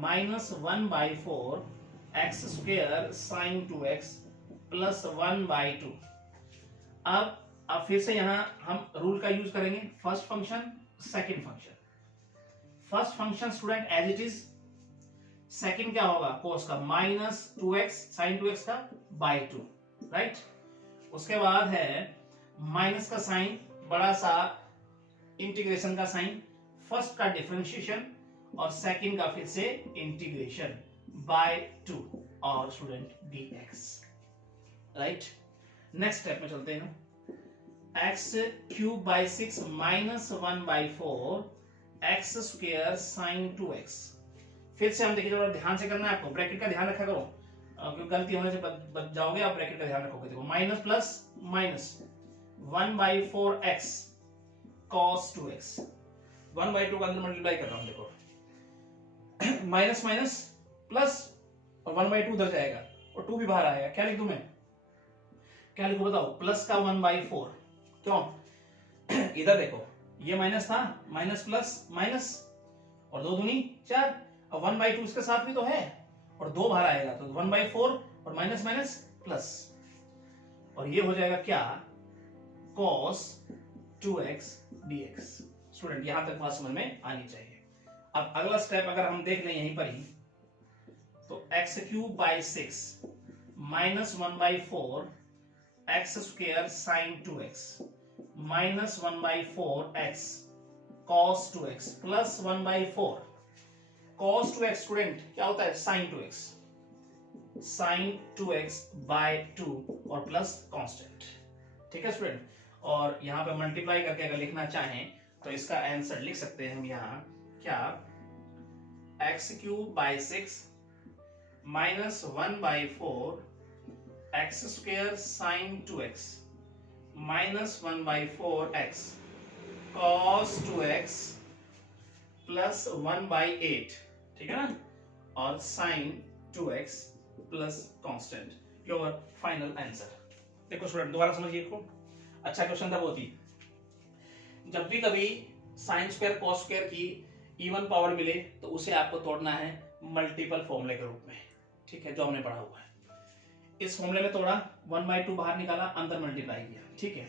minus 1/4 x square sin 2x plus 1/2। अब फिर से यहां हम रूल का यूज करेंगे, first function second function. First function student as it is, second क्या होगा कोस का माइनस 2x sin 2x का बाय 2, राइट। उसके बाद है माइनस का साइन, बड़ा सा इंटीग्रेशन का साइन, फर्स्ट का डिफरेंशिएशन और सेकंड का फिर से इंटीग्रेशन बाय 2 और student dx, right. Next step में चलते हैं, x cube by 6 minus 1/4 x square sine 2x। फिर से हम देखिए, थोड़ा ध्यान से करना है आपको, ब्रैकेट का ध्यान रखा करो क्योंकि गलती होने से बच जाओगे। आप ब्रैकेट का ध्यान रखोगे, देखो minus plus minus 1/4 x cos 2x, 1/2 का अंदर मल्टीप्लाई कर रहा हूं, देखो माइनस माइनस प्लस और 1/2 उधर जाएगा और 2 भी बाहर आएगा। क्या लिख दूं मैं, क्या लिखूं बताओ, प्लस का 1/4, क्यों इधर देखो ये माइनस था, माइनस प्लस माइनस और 2 दूनी 4, अब 1/2 इसके साथ भी तो है और 2 बाहर आएगा तो 1/4 और माइनस माइनस प्लस, और ये हो जाएगा क्या, cos 2x dx। स्टूडेंट यहां तक बात समझ में आनी चाहिए। अब अगला स्टेप अगर हम देख लें यहीं पर ही, तो x cube by 6 minus 1/4 x square sine 2x minus 1/4 x cos 2x plus 1/4 cos 2x, student क्या होता है, sin 2x, sin 2x bye 2 और प्लस कांस्टेंट, ठीक है स्टूडेंट। और यहां पे मल्टीप्लाई करके अगर लिखना चाहें तो इसका आंसर लिख सकते हैं हम यहां, क्या, x cube by 6 minus 1/4 x square sine 2x minus 1/4 x cos 2x plus 1/8, ठीक है ना, और sin 2x plus constant, your final answer. देखो स्टूडेंट दोबारा समझिए इसको, अच्छा क्वेश्चन तब होती जब भी कभी साइन स्क्वायर कॉस स्क्वायर की इवन पावर मिले तो उसे आपको तोड़ना है मल्टीपल फॉर्मूले के रूप में, ठीक है, जो हमने पढ़ा हुआ है। इस फॉर्मूले में तोड़ा, 1/2 बाहर निकाला, अंदर मल्टीप्लाई किया, ठीक है,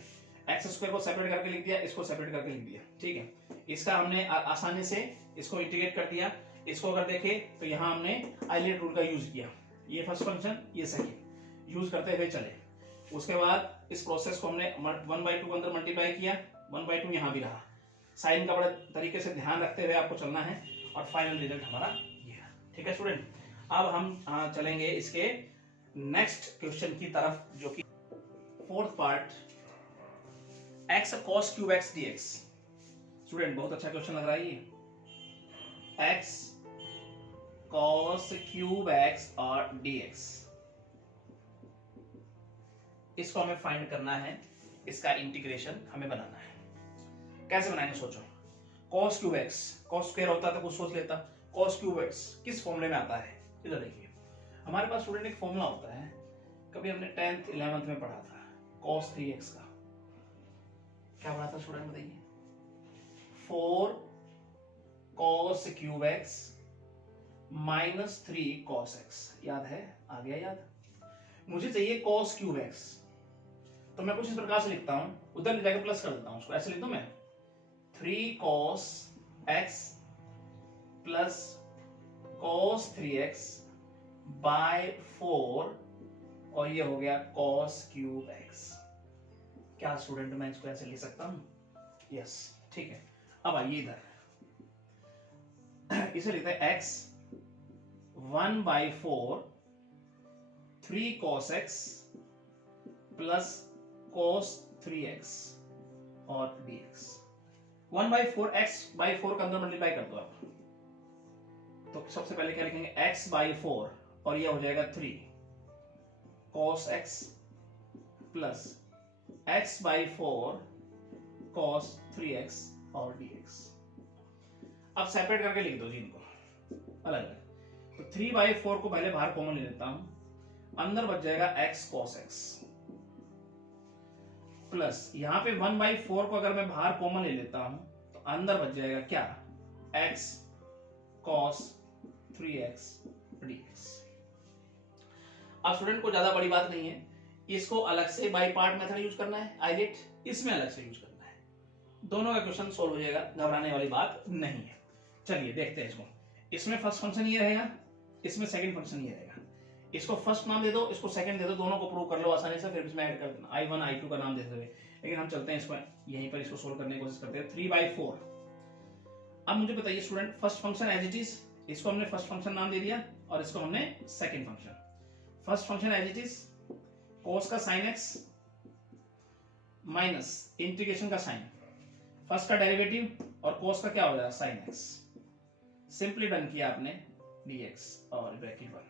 एक्स स्क्वायर को सेपरेट करके लिख दिया, इसको सेपरेट करके लिख दिया, ठीक है। इसका हमने आसानी से इसको इंटीग्रेट कर दिया। इसको अगर देखें तो यहाँ हमने आइलेट रूल का यूज किया, ये फर्स्ट फंक्शन ये सेकंड यूज करते हुए चले। उसके बाद इस प्रोसेस को हमने 1/2 के अंदर मल्टीप्लाई किया, 1/2 यहाँ भी रहा, साइन का बड़ा तरीके से ध्यान रखते हुए आपको चलना है और फाइनल रिजल्ट हमारा ये है, ठीक है स्टूडेंट। अब हम चलेंगे इसके नेक्स्ट क्वेश्चन की तरफ, जो कि fourth part, x cos cube x dx। Student बहुत अच्छा क्वेश्चन लग रहा है ये, x cos क्यूब x और dx, इसको हमें फाइंड करना है, इसका इंटीग्रेशन हमें बनाना है। कैसे बनाएंगे सोचो, cos cube x, cos square होता तो कुछ सोच लेता, cos क्यूब x किस फॉर्मूले में आता है, इधर देखिए हमारे पास स्टूडेंट एक फॉर्मूला होता है, कभी हमने 10th 11th में पढ़ा था, cos 3x का, क्या पढ़ा था स्टूडेंट बताइए, 4 cos cube x minus 3 cos x, याद है, आ गया याद। मुझे चाहिए cos क्यूब x, तो मैं कुछ इस प्रकार से लिखता हूं, उधर ले जाकर प्लस कर देता हूं, उसको ऐसे लिख दूं मैं, 3 cos x plus cos 3x by 4 और ये हो गया cos क्यूब x। क्या स्टूडेंट मैं इसको ऐसे लिख सकता हूं, यस, ठीक है। अब आइए इधर इसे लिखते हैं x 1/4 3 cos x plus cos 3x और dx। 1/4 x/4 का अंदर मल्टीप्लाई कर दो आप, तो सबसे पहले क्या लिखेंगे, x/4 और ये हो जाएगा 3 cos x plus x/4 cos 3x और dx। अब सेपरेट करके लिख दो जी इनको अलग अलग, तो 3/4 को पहले बाहर कॉमन ले लेता हूं, अंदर बच जाएगा x cos x प्लस यहां पे 1/4 को अगर मैं बाहर कॉमन ले लेता हूं तो अंदर बच जाएगा क्या, x cos 3x dx। अब स्टूडेंट को ज्यादा बड़ी बात नहीं है, इसको अलग से बाई पार्ट मेथड यूज करना है, आइलेट इसमें अलग से यूज करना है, दोनों का क्वेश्चन सॉल्व हो जाएगा, घबराने वाली बात नहीं है। चलिए देखते हैं इसको, इसमें फर्स्ट फंक्शन ये रहेगा, इसमें सेकंड फंक्शन ये रहेगा, इसको फर्स्ट नाम दे दो, इसको सेकंड दे दो, दोनों को प्रूव कर लो आसानी से, फिर इसमें ऐड कर देना i1 i2 का नाम देते हुए। लेकिन हम चलते हैं इसको यहीं पर इसको सोल्व करने की कोशिश करते हैं, 3/4। अब मुझे बताइए student, first function as it is, इसको हमने फर्स्ट फंक्शन नाम दे दिया और इसको हमने second function. First function as it is cos का साइन एक्स माइनस इंटीग्रेशन का साइन, फर्स्ट का डेरिवेटिव और कोस का क्या हो जाएगा साइन एक्स, सिंपली डन किया आपने dx और ब्रैकेट 1,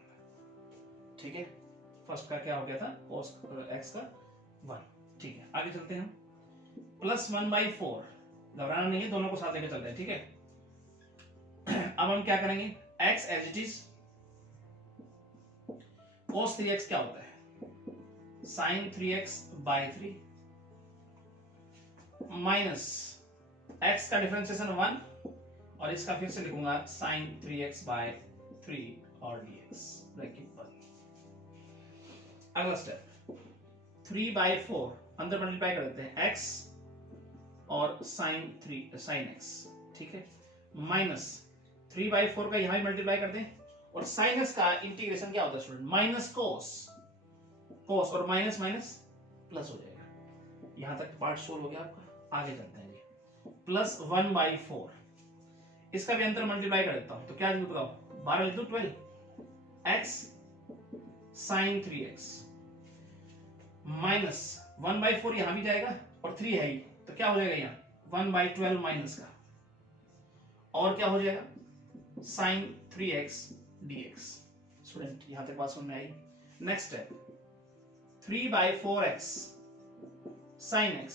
ठीक है। फर्स्ट का क्या हो गया था कोस एक्स का 1, ठीक है। आगे चलते हैं हम, प्लस 1/4, घबराना नहीं है, दोनों को साथ लेकर चलते हैं, ठीक है। अब हम क्या करेंगे, x as it is cos 3x क्या होता है sin 3x/3 माइनस x का डिफरेंशिएशन 1 और इसका फिर से लिखूंगा sin 3x/3 और dx ब्रैकेट बंद। अगला स्टेप 3/4 अंदर मल्टीप्लाई कर देते हैं x और sin x, ठीक है, माइनस 3/4 का यहां मल्टीप्लाई कर दें और sin x का इंटीग्रेशन क्या होता है स्टूडेंट, माइनस कोस और माइनस माइनस प्लस हो जाएगा। यहां तक पार्ट सोल्व हो गया आपका। आगे चलते हैं जी, प्लस 1/4 इसका भी अंतर मल्टीप्लाई कर देता हूं तो क्या लिखूं बताओ, 12 लिख दूं 12 x sin 3x माइनस 1/4 यहां भी जाएगा और 3 है ही तो क्या हो जाएगा यहाँ 1/12 माइनस का और क्या हो जाएगा sin 3x dx। स्टूडेंट यहां तक बात समझ में आई। Next step 3/4x sin x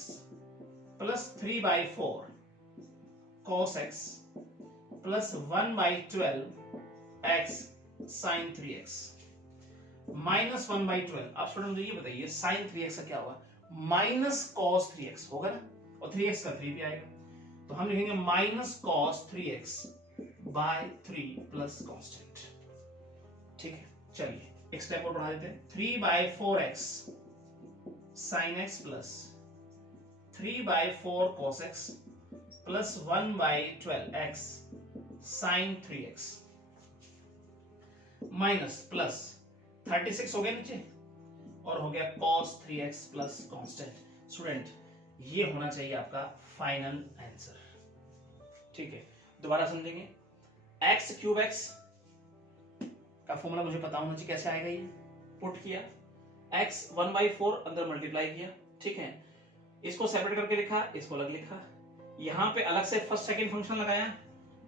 plus 3/4 cos x plus 1/12 x sin 3x minus 1/12। अब स्टूडेंट मुझे ये बताइए sin 3x का क्या होगा, माइनस cos 3x होगा ना, और 3x का 3 भी आएगा तो हम लिखेंगे minus cos 3x/3 plus constant, ठीक है। चलिए एक स्टेप और बढ़ा देते हैं, 3/4x sin x plus 3/4 cos x plus 1/12 x sin 3x minus plus 36 हो गया नीचे और हो गया cos 3x plus constant. Student ये होना चाहिए आपका फाइनल आंसर, ठीक है। दोबारा समझेंगे, x³ का फॉर्मूला मुझे पता होना चाहिए कैसे आएगा, ये पुट किया x 1/4 अंदर मल्टीप्लाई किया, ठीक है, इसको सेपरेट करके लिखा, इसको अलग लिखा, यहां पे अलग से फर्स्ट सेकंड फंक्शन लगाया,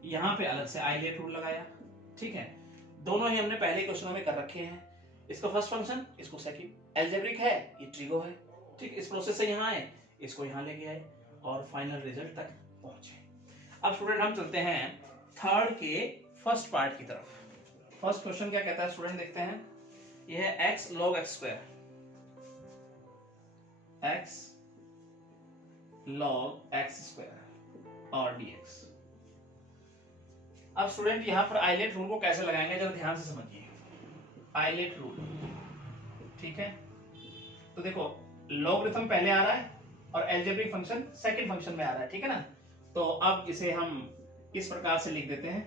यहां पे अलग से आइलेट रूल लगाया, ठीक है। दोनों ही हमने पहले क्वेश्चनों में कर रखे हैं, इसको फर्स्ट फंक्शन इसको सेकंड, अलजेब्रिक है ये ट्रिगो है, ठीक। इस प्रोसेस से यहां आए, इसको यहां लेके आए और फाइनल रिजल्ट तक पहुंचे। अब स्टूडेंट हम चलते हैं थर्ड के फर्स्ट पार्ट की तरफ। फर्स्ट क्वेश्चन क्या कहता है स्टूडेंट, देखते हैं, यह है x log x², x log x² और dx। अब स्टूडेंट यहां पर आइलेट रूल को कैसे लगाएंगे जरा ध्यान से समझिए, आइलेट रूल, ठीक है। तो देखो लॉगरिथम पहले आ रहा है और अलजेब्रिक फंक्शन सेकंड फंक्शन में आ रहा है, ठीक है ना। तो अब इसे हम इस प्रकार से लिख देते हैं,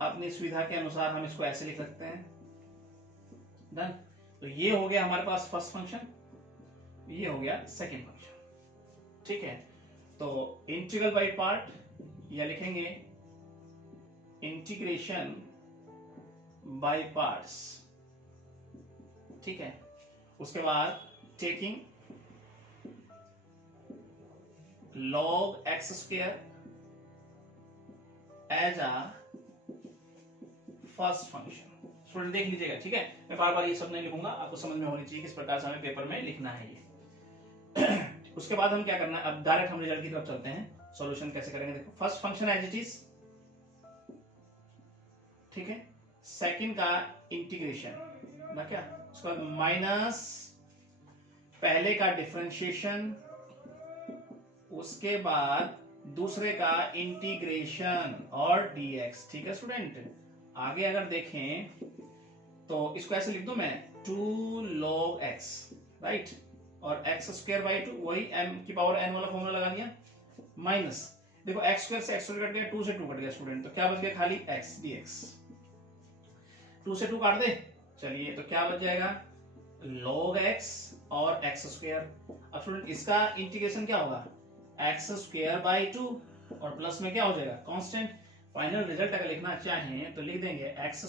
अपनी सुविधा के अनुसार हम इसको ऐसे लिख सकते हैं, डन। तो ये हो गया हमारे पास फर्स्ट फंक्शन, ये हो गया सेकंड फंक्शन, ठीक है। तो इंटीग्रल बाय पार्ट या लिखेंगे इंटीग्रेशन बाय पार्ट्स, ठीक है। उसके बाद taking log x² as a first function. Student देख लीजिएगा, ठीक है, मैं बार बार ये सब नहीं लिखूंगा, आपको समझ में होनी चाहिए किस प्रकार से हमें पेपर में लिखना है ये। उसके बाद हम क्या करना है, अब डायरेक्ट हम रिजल्ट की तरफ चलते हैं, सॉल्यूशन कैसे करेंगे। देखो first function as it is, ठीक है, सेकंड का इंटीग्रेशन ना, क्या उसका माइनस पहले का डिफरेंशिएशन, उसके बाद दूसरे का इंटीग्रेशन और dx, ठीक है स्टूडेंट। आगे अगर देखें तो इसको ऐसे लिख दूं मैं 2 log x, राइट, और x²/2 वही m⁴n वाला फॉर्मूला लगा दिया, माइनस देखो x² से x² कट गया, 2 से 2 कट गया स्टूडेंट, तो क्या बच गया खाली x dx। 2 से 2 काट दे, चलिए तो क्या बच जाएगा log x और x²। अब स्टूडेंट इसका इंटीग्रेशन क्या होगा x²/2 और प्लस में क्या हो जाएगा कांस्टेंट। फाइनल रिजल्ट अगर लिखना चाहें तो लिख देंगे x²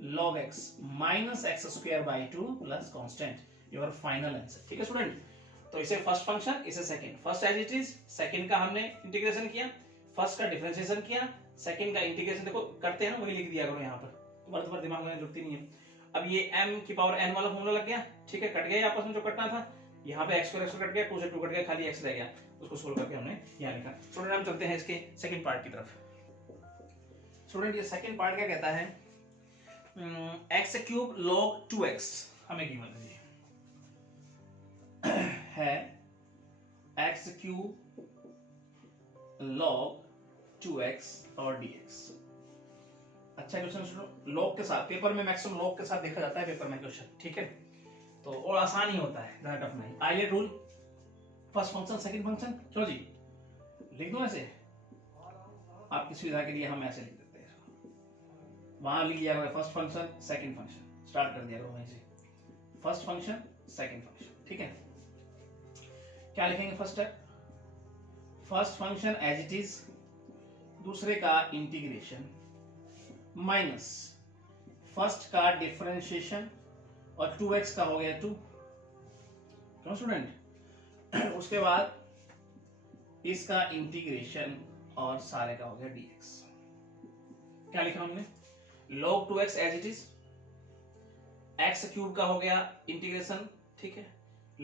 log x minus x square by 2 plus constant your final answer. ठीक है स्टूडेंट, तो इसे फर्स्ट फंक्शन, इसे second, first as it is, second का हमने इंटीग्रेशन किया, फर्स्ट का डिफरेंशिएशन किया, सेकंड का इंटीग्रेशन देखो करते हैं ना, वही लिख दिया करो यहाँ पर, तुम्हारे दिमाग में जरूरत नहीं है। अब ये m की पावर n वाला फॉर्मूला लग गया, ठीक है, कट गया आपस में जो कटना था, यहाँ पे x कट गया, 2 से 2 कट गया, खाली x रह गया, उसको सोल्व करके हमने यहाँ लिखा। स्टूडेंट हम चलते हैं इसके सेकंड पार्ट की तरफ। स्टूडेंट ये सेकंड पार्ट क्या कहता है, x क्यूब log 2x हमें गिवन है x क्यूब log 2x और dx। अच्छा क्वेश्चन सुनो, लॉग के साथ, पेपर में मैक्सिमम लॉग के साथ देखा जाता है पेपर में क्वेश्चन, ठीक है, तो और आसान ही होता है, ज्यादा टफ नहीं। ILATE rule, first function second function, चलो जी लिख दो ऐसे, आपकी सुविधा के लिए हम ऐसे लिख देते हैं, वहां लिख दिया गया first function second function, start कर दिया गया वहीं से, फर्स्ट फंक्शन सेकंड फंक्शन, ठीक है। क्या लिखेंगे first step, first function as it is, दूसरे का इंटीग्रेशन माइनस फर्स्ट का डिफरेंशिएशन और 2x का हो गया 2, क्यों स्टूडेंट, उसके बाद इसका इंटीग्रेशन और सारे का हो गया dx। क्या लिखा हमने, log 2x as it is, x cube का हो गया इंटीग्रेशन, ठीक है,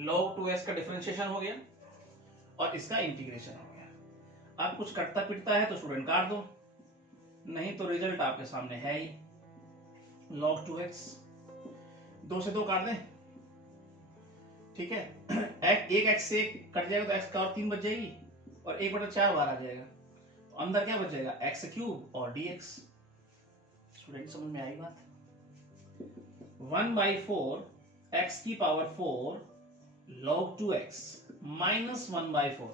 log 2x का डिफरेंशिएशन हो गया और इसका इंटीग्रेशन हो गया। अब कुछ कटता पिटता है तो स्टूडेंट काट दो, नहीं तो रिजल्ट आपके सामने है ही, log 2x, 2 से 2 काट दें, ठीक है, एक x से कट जाएगा तो x का और 3 बच जाएगी और 1/4 बाहर आ जाएगा, तो अंदर क्या बच जाएगा, x क्यूब और dx। स्टूडेंट समझ में आई बात, 1/4 x की पावर 4 log 2x माइनस 1/4,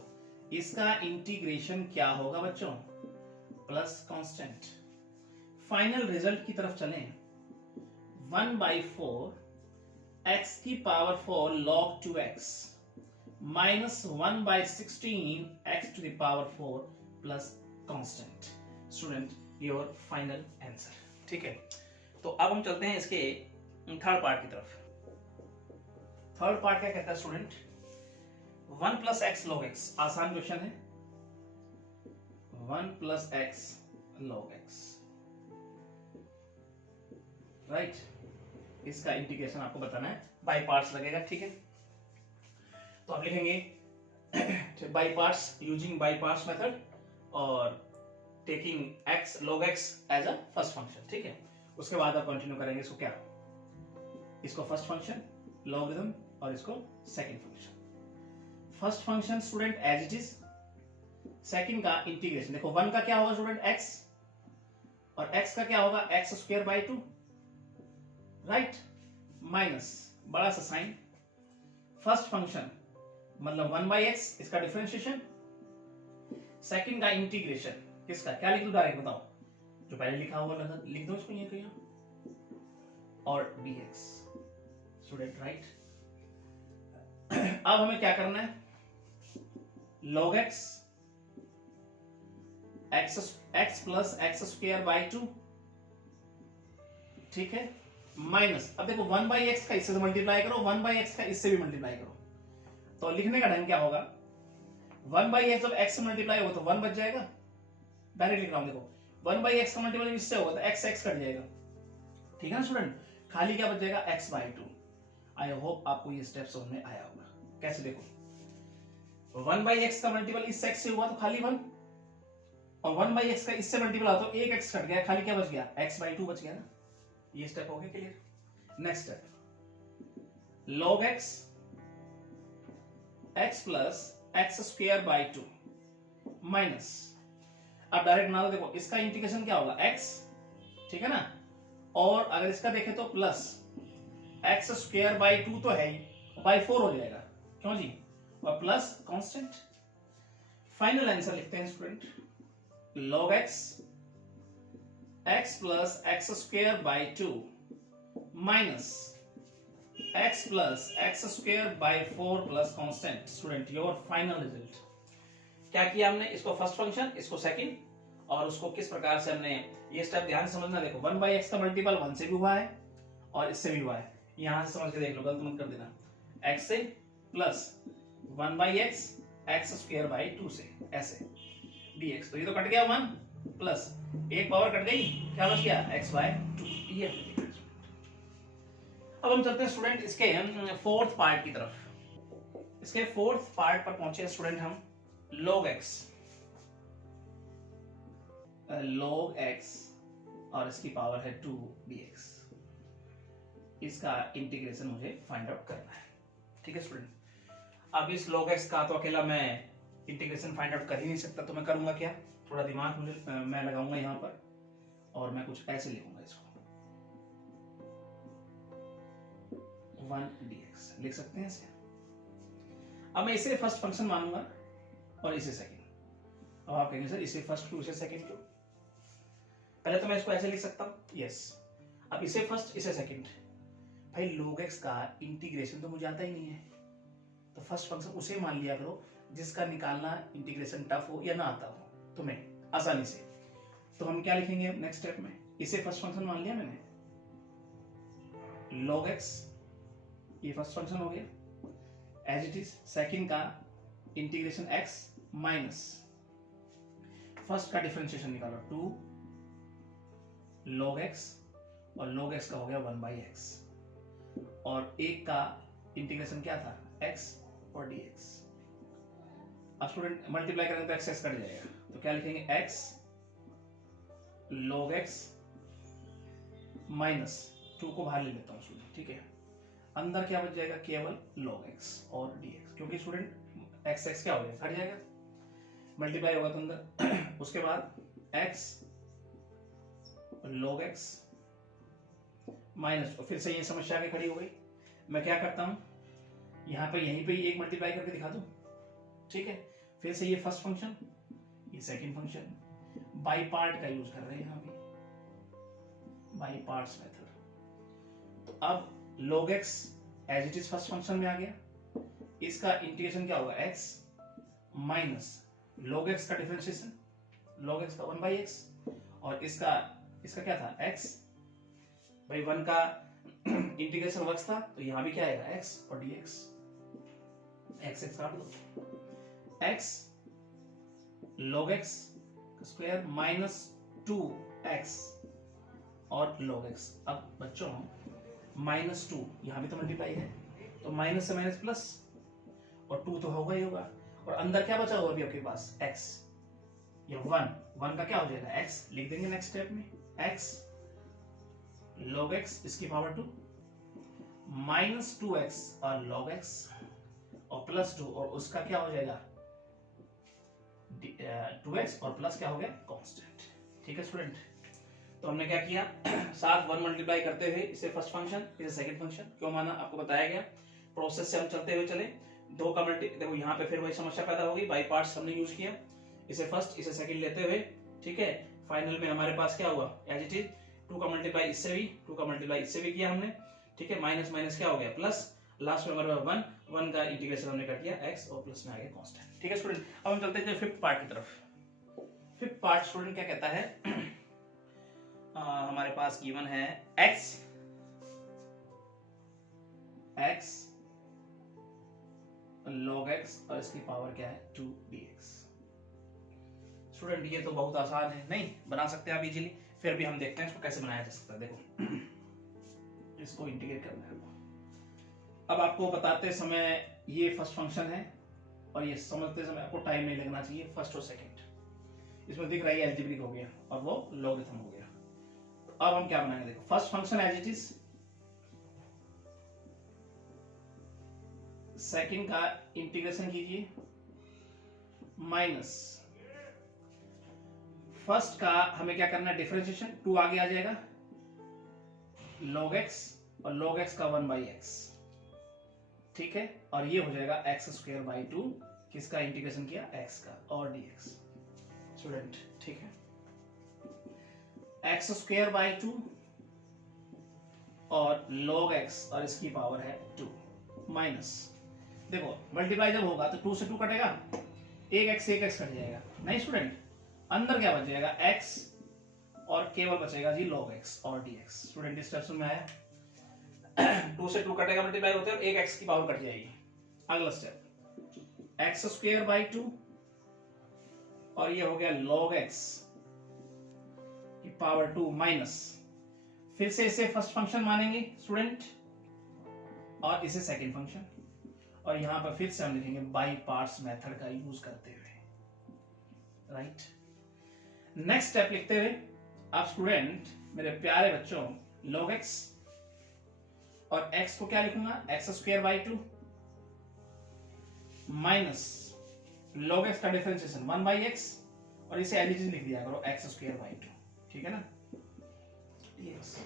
इसका इंटीग्रेशन क्या होगा बच्चों, प्लस कांस्टेंट। फाइनल रिजल्ट की तरफ चलें, 1/4 x की power 4 log 2x minus 1/16 x to the power 4 plus constant. Student your final answer, ठीक है। तो अब हम चलते हैं इसके थर्ड पार्ट की तरफ। थर्ड पार्ट क्या कहता है student, 1 plus x log x, आसान क्वेश्चन है, 1 plus x log x, right, इसका इंटीग्रेशन आपको बताना है, बाय पार्ट्स लगेगा, ठीक है। तो आप लिखेंगे by parts, using by parts method और taking x log x as a first function, ठीक है। उसके बाद आप कंटिन्यू करेंगे इसको, क्या, इसको फर्स्ट फंक्शन लॉगरिथम और इसको second function. First function student as it is, second का इंटीग्रेशन, देखो 1 का क्या होगा स्टूडेंट x, और x का क्या होगा x square by 2, right, minus बड़ा सा साइन, फर्स्ट फंक्शन मतलब 1/x, इसका डिफरेंशिएशन, सेकंड का इंटीग्रेशन, किसका, क्या लिख दो डायरेक्ट बताओ, जो पहले लिखा हुआ लिख दो इसको, ये कहीं और dx। स्टूडेंट राइट, अब हमें क्या करना है, log x x plus x square by 2, ठीक है, माइनस, अब देखो 1/x का इससे मल्टीप्लाई करो, 1/x का इससे भी मल्टीप्लाई करो, तो लिखने का ढंग क्या होगा, 1/x जब x से मल्टीप्लाई होगा तो 1 बच जाएगा, डायरेक्ट लिख रहा हूं, देखो 1/x का मल्टीप्लाई इससे होगा तो x कट जाएगा, ठीक है ना स्टूडेंट, खाली क्या बच जाएगा x/2। आई होप आपको ये स्टेप समझ में आया होगा। कैसे, देखो 1/x का मल्टीपल इस x से हुआ तो खाली 1, और 1/x का इससे मल्टीपल हुआ तो 1x कट गया, खाली क्या बच गया, x/2 बच गया ना। ये स्टेप हो गया clear. Next step, log x x plus x square by 2 minus, अब डायरेक्ट ना देखो इसका इंटीग्रेशन क्या होगा x, ठीक है ना, और अगर इसका देखें तो प्लस एक्स स्क्वायर बाई 2 तो है ही, बाई 4 हो जाएगा, क्यों जी, और प्लस कांस्टेंट। फाइनल आंसर लिखते हैं student, log x x plus x square by 2 minus x plus x square by 4 plus constant. Student your final result. क्या किया हमने, इसको फर्स्ट फंक्शन, इसको सेकंड, और उसको किस प्रकार से हमने ये स्टेप ध्यान से समझना। देखो 1/x का मल्टीपल 1 से भी हुआ है और इससे भी हुआ है। यहां से समझ के देख लो, गलत मत कर देना। x से plus 1/x x square by 2 से ऐसे dx। तो ये तो कट गया 1 प्लस एक पावर कट गई, क्या बच गया x/2। ये अब हम चलते हैं स्टूडेंट इसके फोर्थ पार्ट की तरफ। इसके फोर्थ पार्ट पर पहुंचे स्टूडेंट हम। log x और इसकी पावर है 2 dx। इसका इंटीग्रेशन मुझे फाइंड आउट करना है। ठीक है स्टूडेंट, अब इस log x का तो अकेला मैं इंटीग्रेशन फाइंड आउट कर ही नहीं सकता, तो मैं करूंगा क्या, थोड़ा दिमाग मुझे मैं लगाऊंगा यहाँ पर और मैं कुछ ऐसे लिखूंगा इसको 1 dx लिख सकते हैं इसे। अब मैं इसे फर्स्ट फंक्शन मानूंगा और इसे सेकंड। अब आप कहेंगे सर इसे फर्स्ट क्यों इसे सेकंड क्यों? पहले तो मैं इसको ऐसे लिख सकता हूं, यस। अब इसे फर्स्ट इसे सेकंड। भाई log x का इंटीग्रेशन तो मुझे आता ही नहीं है, तो फर्स्ट फंक्शन उसे मान लिया करो जिसका निकालना इंटीग्रेशन टफ हो या ना आता हो तुम्हें आसानी से। तो हम क्या लिखेंगे नेक्स्ट स्टेप में, इसे फर्स्ट फंक्शन मान लिया मैंने, log x ये फर्स्ट फंक्शन हो गया एज इट इज। सेकंड का इंटीग्रेशन x माइनस फर्स्ट का डिफरेंशिएशन निकालो 2 log x और log x का हो गया 1/x और एक का इंटीग्रेशन क्या था x और dx। अब स्टूडेंट मल्टीप्लाई करेंगे तो x कट जाएगा, तो क्या लिखेंगे x log x माइनस 2 को बाहर ले लेता हूं स्टूडेंट, ठीक है। अंदर क्या बच जाएगा, केवल log x और dx, क्योंकि स्टूडेंट x क्या हो जाएगा, घट जाएगा, मल्टीप्लाई होगा तो अंदर। उसके बाद x log x माइनस, फिर से ये समस्या आगे खड़ी हो गई। मैं क्या करता हूं, यहाँ पे यहीं पे एक मल्टीप्लाई करके दिखा दूं, ठीक है। फिर से ये फर्स्ट फंक्शन ये सेकंड फंक्शन, बाई पार्ट का यूज कर रहे हैं यहाँ भी, बाई पार्ट्स मेथड। तो अब log x as it is first function में आ गया, इसका इंटीग्रेशन क्या होगा x माइनस log x का डिफरेंशिएशन log x का 1/x और इसका क्या था x। भाई 1 का इंटीग्रेशन x था तो यहां भी क्या आएगा x और dx। x काट दो, x log x square minus 2x और log x। अब बच्चों -2 यहां भी तो मल्टीप्लाई है, तो माइनस से माइनस प्लस और 2 तो होगा ही होगा, और अंदर क्या बचा हुआ अभी आपके पास x या 1 का क्या हो जाएगा x, लिख देंगे नेक्स्ट स्टेप में x log x इसकी पावर 2 माइनस 2x और log x और प्लस 2 और उसका क्या हो जाएगा 2x और प्लस क्या हो गया कांस्टेंट। ठीक है स्टूडेंट, तो हमने क्या किया, साथ 1 मल्टीप्लाई करते हुए इसे फर्स्ट फंक्शन इसे सेकंड फंक्शन क्यों माना आपको बताया गया। प्रोसेस से हम चलते हुए चले, 2 का मल्टी, देखो यहाँ पे फिर वही समस्या पैदा होगी, बाई पार्ट्स हमने यूज किया, इसे फर्स्ट इसे सेकंड लेते हुए, ठीक है। फाइनल में हमारे पास क्या हुआ एज इट इज 2 का मल्टीप्लाई इससे भी 2 का मल्टीप्लाई इससे भी किया हमने, ठीक है। माइनस माइनस क्या हो गया प्लस, लास्ट में हमारे पास 1 का इंटीग्रेशन हमने कर दिया x और प्लस में आ गया कांस्टेंट। ठीक है स्टूडेंट, अब हम चलते हैं फिफ्थ पार्ट की तरफ। फिफ्थ पार्ट स्टूडेंट क्या कहता है, हमारे पास गिवन है x log x और इसकी पावर क्या है 2 dx। स्टूडेंट ये तो बहुत आसान है, नहीं बना सकते आप इजीली, फिर भी हम देखते हैं इसको कैसे बनाया जा सकता है। देखो इसको इंटीग्रेट करना है। अब आपको बताते समय ये फर्स्ट फंक्शन है और ये समझते समय आपको टाइम नहीं लगना चाहिए, फर्स्ट और सेकंड इसमें दिख रहा है एल्जेब्रिक हो गया और वो लॉगरिथम हो गया। तो अब हम क्या बनाएंगे, देखो first function as it is, second का इंटीग्रेशन कीजिए माइनस फर्स्ट का हमें क्या करना है डिफरेंशिएशन, 2 आगे आ जाएगा log x और log x का 1/x, ठीक है। और ये हो जाएगा x स्क्वायर बाई 2, किसका इंटीग्रेशन किया x का और dx। स्टूडेंट ठीक है, x स्क्वायर बाई 2 और log x और इसकी पावर है 2 माइनस, देखो मल्टीप्लाई जब होगा तो 2 से 2 कटेगा, एक x कट जाएगा, नहीं स्टूडेंट अंदर क्या बच जाएगा x और केवल बचेगा जी log x और dx। स्टूडेंट इस स्टेप में आया, 2 से 2 कटेगा, मल्टीप्लाई होते हैं और एक x की पावर कट जाएगी। अगला स्टेप x स्क्वायर बाई 2 और ये हो गया log x की पावर 2 माइनस, फिर से इसे फर्स्ट फंक्शन मानेंगे स्टूडेंट और इसे सेकंड फंक्शन, और यहां पर फिर से हम लिखेंगे बाई पार्ट्स मेथड का यूज करते हुए, राइट। नेक्स्ट स्टेप लिखते हुए आप स्टूडेंट मेरे प्यारे बच्चों log x और x को क्या लिखूंगा, x square by 2 minus log x का डिफरेंशिएशन 1 बाई x और इसे एज इट इज लिख दिया करो x स्क्वायर बाई 2, ठीक है ना। yes.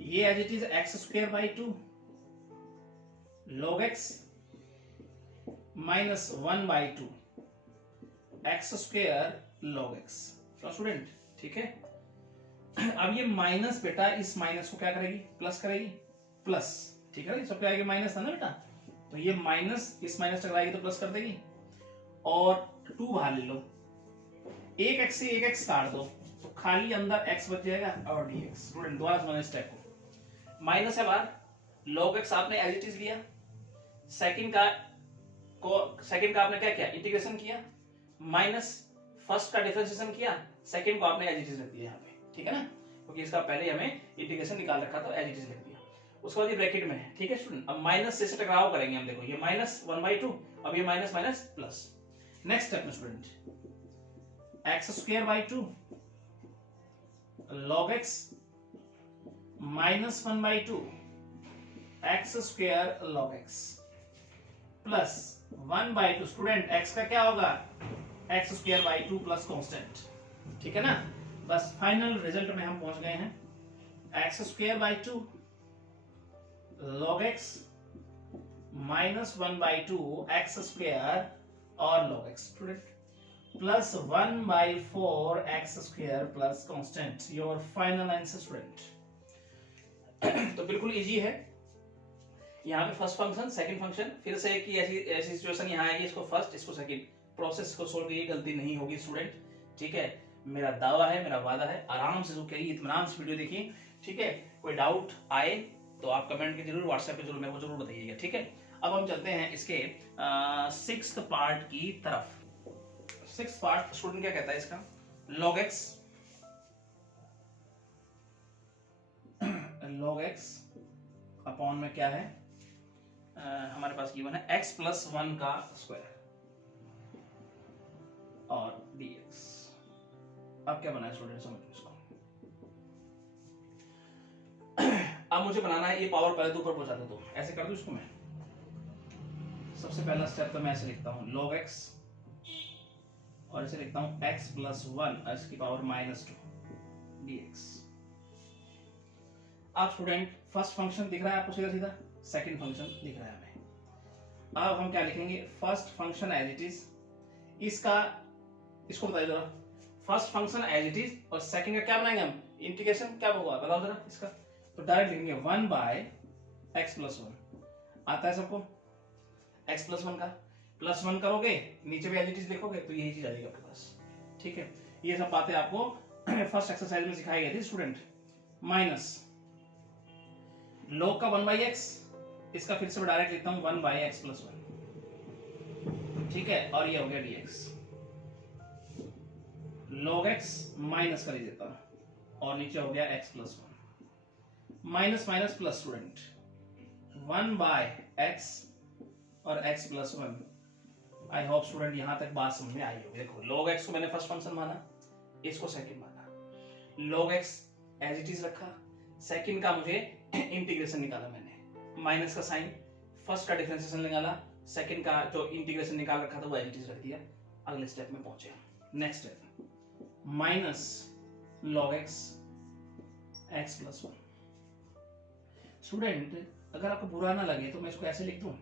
ये as it is x square by 2 log x minus 1 by 2 x square log x। तो स्टूडेंट ठीक है, अब ये माइनस बेटा इस माइनस को क्या करेगी, प्लस करेगी, प्लस, ठीक है, सब क्या आएगी, माइनस था ना बेटा, तो ये माइनस इस माइनस टकराएगी तो प्लस कर देगी, और 2 बाहर ले लो, एक x से एक x काट दो तो खाली अंदर x बच जाएगा और dx। स्टूडेंट दोबारा समझना स्टेप को, माइनस है बाहर, log x आपने एज इट इज लिया, सेकंड का आपने क्या किया, इंटीग्रेशन किया, माइनस फर्स्ट का डिफरेंशिएशन किया, सेकंड को आपने एज इट इज रख दिया यहाँ पे, ठीक है ना, क्योंकि इसका पहले हमें इंटीग्रेशन निकाल रखा था, एज इट इज लिख दिया। उसके बाद ये ब्रैकेट में है, ठीक है स्टूडेंट। अब माइनस से टकराव करेंगे हम, देखो ये माइनस 1/2, अब ये minus minus plus. Next step में student x square by 2 log x minus 1/2 x square log x plus 1/2। Student x का क्या होगा, x square by 2 plus constant, ठीक है ना। बस फाइनल रिजल्ट में हम पहुंच गए हैं, x square by 2 log x minus 1/2 x square और log x student plus 1/4 x square plus constant, your final answer student. तो बिल्कुल इजी है, यहाँ पे फर्स्ट फंक्शन सेकंड फंक्शन, फिर से की ऐसी सिचुएशन यहाँ आएगी, इसको फर्स्ट इसको सेकंड, प्रोसेस को सोल्व करिए, गलती नहीं होगी स्टूडेंट, ठीक है। मेरा दावा है, मेरा वादा है, आराम से जो करिए, इत्मीनान से वीडियो देखिए, ठीक है। कोई डाउट आए तो आप कमेंट के जरूर, व्हाट्सएप पे जरूर मेरे को जरूर बताइएगा, ठीक है। अब हम चलते हैं इसके 6th पार्ट की तरफ। 6th पार्ट स्टूडेंट क्या कहता है इसका, log x अपॉन में क्या है, हमारे पास गिवन है x प्लस 1 का स्क्वायर और dx। अब क्या बना है स्टूडेंट, समझो इसको। अब मुझे बनाना है ये पावर, पहले तो ऊपर पहुंचा दो, ऐसे कर दूं इसको मैं। सबसे पहला स्टेप तो मैं ऐसे लिखता हूं log x और इसे लिखता हूं x प्लस 1 इसकी पावर माइनस 2 dx। अब स्टूडेंट फर्स्ट फंक्शन दिख रहा है आपको सीधा सीधा, सेकंड फंक्शन दिख रहा है हमें। अब हम क्या लिखेंगे, first function as it is, इसको बताइए जरा, first function as it is और सेकंड का क्या बनाएंगे हम, इंटीग्रेशन क्या होगा बताओ जरा इसका। तो डायरेक्ट लिखेंगे 1 बाय x प्लस 1, आता है सबको, x प्लस 1 का प्लस 1 करोगे, नीचे भी एज इट इज लिखोगे तो यही चीज आएगी आपके पास, ठीक है। ये सब बातें आपको फर्स्ट एक्सरसाइज में सिखाई गई थी स्टूडेंट। माइनस log का 1/x, इसका फिर से डायरेक्ट लिखता हूं 1/x प्लस 1, ठीक है, और ये हो गया dx। log x माइनस कर देता हूं और नीचे हो गया x plus 1, minus minus plus student 1/x और x plus 1। I hope student यहां तक बात समझ में आई होगी। देखो log x को मैंने फर्स्ट फंक्शन माना, इसको सेकंड माना, log x as it is रखा, सेकंड का मुझे इंटीग्रेशन निकाला मैंने, माइनस का साइन, फर्स्ट का डिफरेंशिएशन निकाला, सेकंड का जो इंटीग्रेशन निकाल रखा था वो एज इट इज रख दिया। अगले स्टेप में पहुंचे, next step minus log x x plus 1। Student अगर आपको बुरा ना लगे तो मैं इसको ऐसे लिख दूं,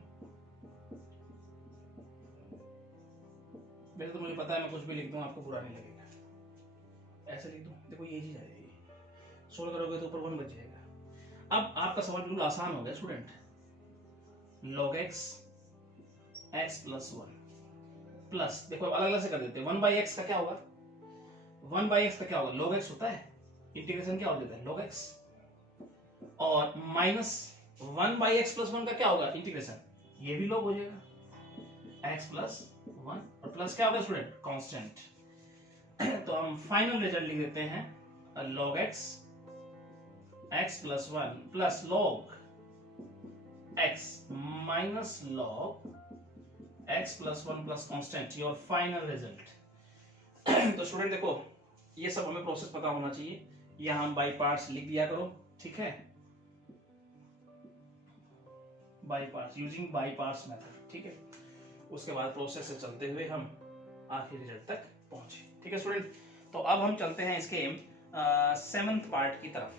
वैसे तो मुझे पता है मैं कुछ भी लिख दूं आपको बुरा नहीं लगेगा, ऐसे लिख दूं, देखो ये चीज आ जाएगी, सोल्व करोगे तो ऊपर 1 बच जाएगा। अब आपका सवाल बिल्कुल आसान हो गया student, log x x plus 1 plus, देखो अलग अलग से कर देते हैं, 1/x का क्या होगा, 1 बाई एक्स का क्या होगा, log x होता है, इंटीग्रेशन क्या हो जाता है, log x, और माइनस 1 बाई एक्स प्लस 1 का क्या होगा, इंटीग्रेशन, ये भी log हो जाएगा x प्लस 1, और प्लस क्या होगा स्टूडेंट, कांस्टेंट। तो हम फाइनल रिजल्ट लिख देते हैं log x x plus 1 plus log x minus log x plus 1 plus constant, your final result. तो स्टूडेंट देखो, ये सब हमें प्रोसेस पता होना चाहिए, यहां हम बाई पार्ट्स लिख दिया करो, ठीक है, by parts, using by parts method, ठीक है। उसके बाद प्रोसेस से चलते हुए हम आखिरी रिजल्ट तक पहुंचे, ठीक है स्टूडेंट। तो अब हम चलते हैं इसके 7th पार्ट की तरफ।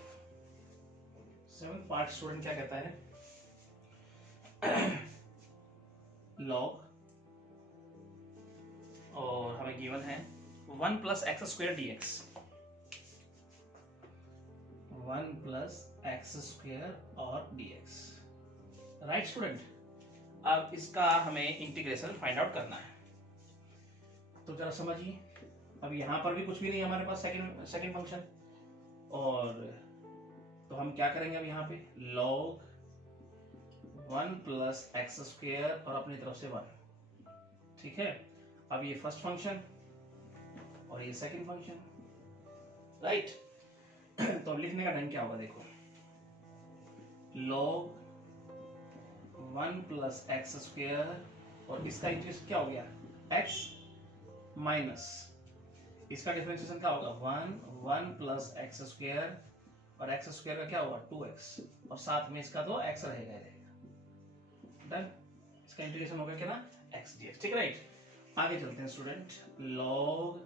7th पार्ट स्टूडेंट क्या कहता है, लॉग, और हमें गिवन है 1 plus x square D x, 1 plus x square और डी एक्स, राइट स्टूडेंट। अब इसका हमें इंटीग्रेशन फाइंड आउट करना है, तो जरा समझिए, अब यहां पर भी कुछ भी नहीं है हमारे पास, सेकंड फंक्शन, और तो हम क्या करेंगे अब यहाँ पे, log 1 प्लस एक्स स्क्वायर और अपनी तरफ से 1, ठीक है। अब ये फर्स्ट फंक्शन और ये सेकंड फंक्शन, राइट। तो अब लिखने का ढंग क्या होगा, देखो, log 1 प्लस एक्स स्क्वायर और इसका इंटीग्रेशन क्या हो गया, x माइनस इसका डिफरेंशिएशन क्या होगा, 1 प्लस एक्स स्क्वायर और एक्स स्क्वायर का क्या होगा 2x, और साथ में इसका तो x रहेगा, डन। इसका इंटीग्रेशन हो गया क्या ना, x dx, ठीक है, राइट। आगे चलते हैं student, log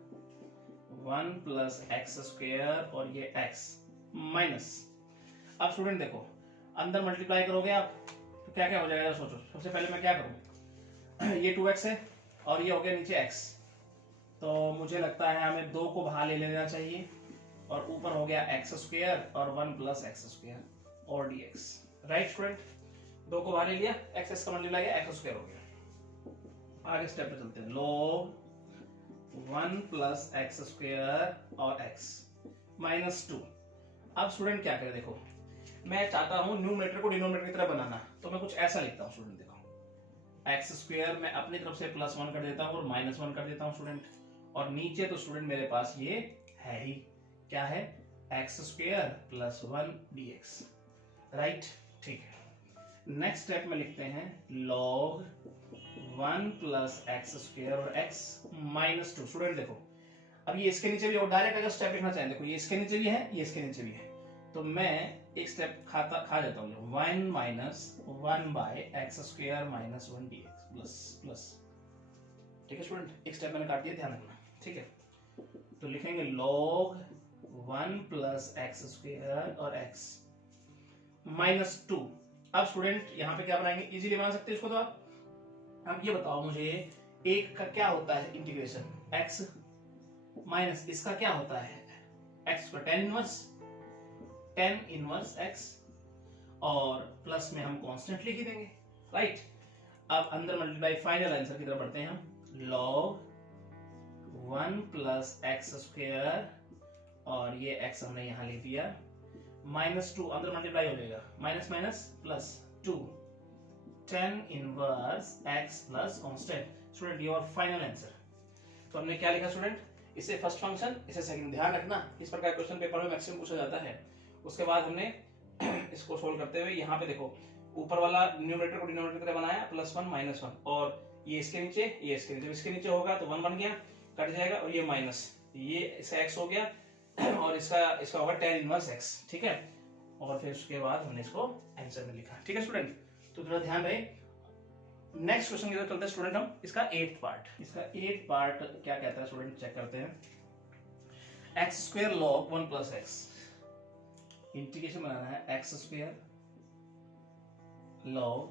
1 plus x square और ये x माइनस, अब स्टूडेंट देखो, अंदर मल्टीप्लाई करोगे आप तो क्या क्या हो जाएगा, सोचो। सबसे पहले मैं क्या करूं, ये 2x है और ये हो गया नीचे x, तो मुझे लगता है हमें 2 को बाहर ले लेना चाहिए, और ऊपर हो गया एक्स स्क्वायर और 1 प्लस एक्स स्क्वायर और dx, राइट स्टूडेंट। 2 को बाहर ले लिया, एक्स का मल्टीप्लाई किया, एक्स स्क्वायर हो गया। आगे स्टेप पे चलते हैं, log 1 प्लस एक्स स्क्वायर और x माइनस 2। अब स्टूडेंट क्या करें, देखो, मैं चाहता हूं न्यूमरेटर को डिनोमिनेटर की तरह बनाना, तो मैं कुछ ऐसा लिखता हूं स्टूडेंट, देखो, एक्स स्क्वायर मैं अपनी तरफ से प्लस 1 कर देता हूं और माइनस 1 कर देता हूं स्टूडेंट, और नीचे तो स्टूडेंट मेरे पास ये है ही, क्या है, x square plus 1 dx, right, ठीक है। नेक्स्ट स्टेप में लिखते हैं log 1 प्लस एक्स स्क्वायर और x माइनस 2। स्टूडेंट देखो, अब ये इसके नीचे भी, और डायरेक्ट अगर स्टेप लिखना चाहें, देखो ये इसके नीचे भी है, ये इसके नीचे भी है, तो मैं एक स्टेप खा जाता हूँ, 1 minus 1 by x square minus 1 dx plus plus, ठीक है स्टूडेंट, एक स्टेप मैंने काट दिया, ध्यान रखना, ठीक है। तो लिखेंगे log 1 प्लस एक्स स्क्वायर और x माइनस 2। अब स्टूडेंट यहाँ पे क्या बनाएंगे, इजीली बना सकते हैं इसको, तो आप ये बताओ मुझे, एक का क्या होता है इंटीग्रेशन, x माइनस इसका क्या होता है, x का tan इनवर्स x, और प्लस में हम कांस्टेंट लिख ही देंगे, राइट। अब अंदर मल्टीप्लाई, फाइनल आंसर की तरफ बढ़ते हैं हम, log 1 प्लस एक्स स्क्वायर और ये x हमने यहां लिख दिया, माइनस 2 अंदर मल्टीप्लाई हो जाएगा, minus minus plus 2 tan inverse x plus constant, student your final answer. तो हमने क्या लिखा स्टूडेंट, इसे फर्स्ट फंक्शन, इसे सेकंड, ध्यान रखना इस प्रकार क्वेश्चन पेपर में मैक्सिमम पूछा जाता है। उसके बाद हमने इसको सोल्व करते हुए यहाँ पे देखो, ऊपर वाला न्यूमरेटर को डिनोमिनेटर की तरह बनाया, प्लस 1 माइनस 1, और ये इसके नीचे, ये इसके नीचे होगा तो 1 बन गया, कट जाएगा, और ये माइनस, ये इसका x हो गया, और इसका होगा tan इनवर्स x, ठीक है। और फिर उसके बाद हमने इसको आंसर में लिखा, ठीक है स्टूडेंट। तो थोड़ा ध्यान रहे। नेक्स्ट क्वेश्चन की तरफ चलते हैं स्टूडेंट हम, इसका 8th पार्ट, इसका 8th पार्ट क्या कहता है स्टूडेंट, चेक करते हैं। X square log 1 plus x, integration बनाना है, x square log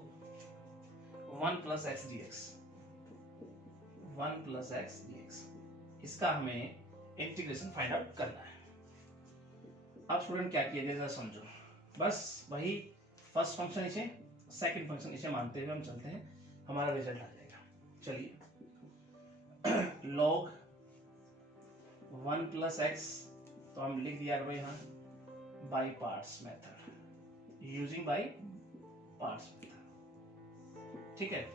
1 plus x dx, 1 plus x dx, इसका हमें इंटीग्रेशन फाइंड आउट करना है। अब स्टूडेंट क्या किया जाए समझो, बस वही फर्स्ट फंक्शन इसे, सेकंड फंक्शन इसे मानते हुए हम चलते हैं, हमारा रिजल्ट आ जाएगा। चलिए log 1 प्लस एक्स, तो हम लिख दिया करो यहाँ by parts method, using by parts method, ठीक है।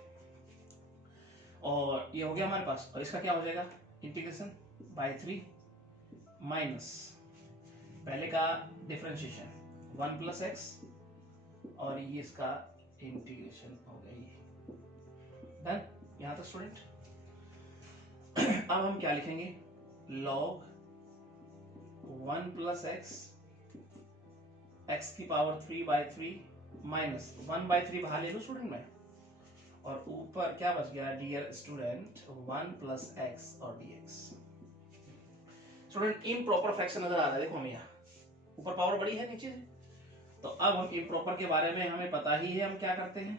और ये हो गया हमारे पास, और इसका क्या हो जाएगा इंटीग्रेशन बाई 3 माइनस पहले का डिफरेंशिएशन 1 प्लस एक्स, और ये इसका इंटीग्रेशन हो गई। डन यहां तक स्टूडेंट। अब हम क्या लिखेंगे, log 1 प्लस एक्स, एक्स की पावर 3/3 माइनस 1/3 बाहर ले लो स्टूडेंट में, और ऊपर क्या बच गया डियर स्टूडेंट 1 प्लस एक्स और dx। स्टूडेंट इम्प्रॉपर फ्रैक्शन नजर आ रहा है, देखो हमें यहाँ ऊपर पावर बड़ी है नीचे से, तो अब हम इम्प्रॉपर के बारे में हमें पता ही है, हम क्या करते हैं,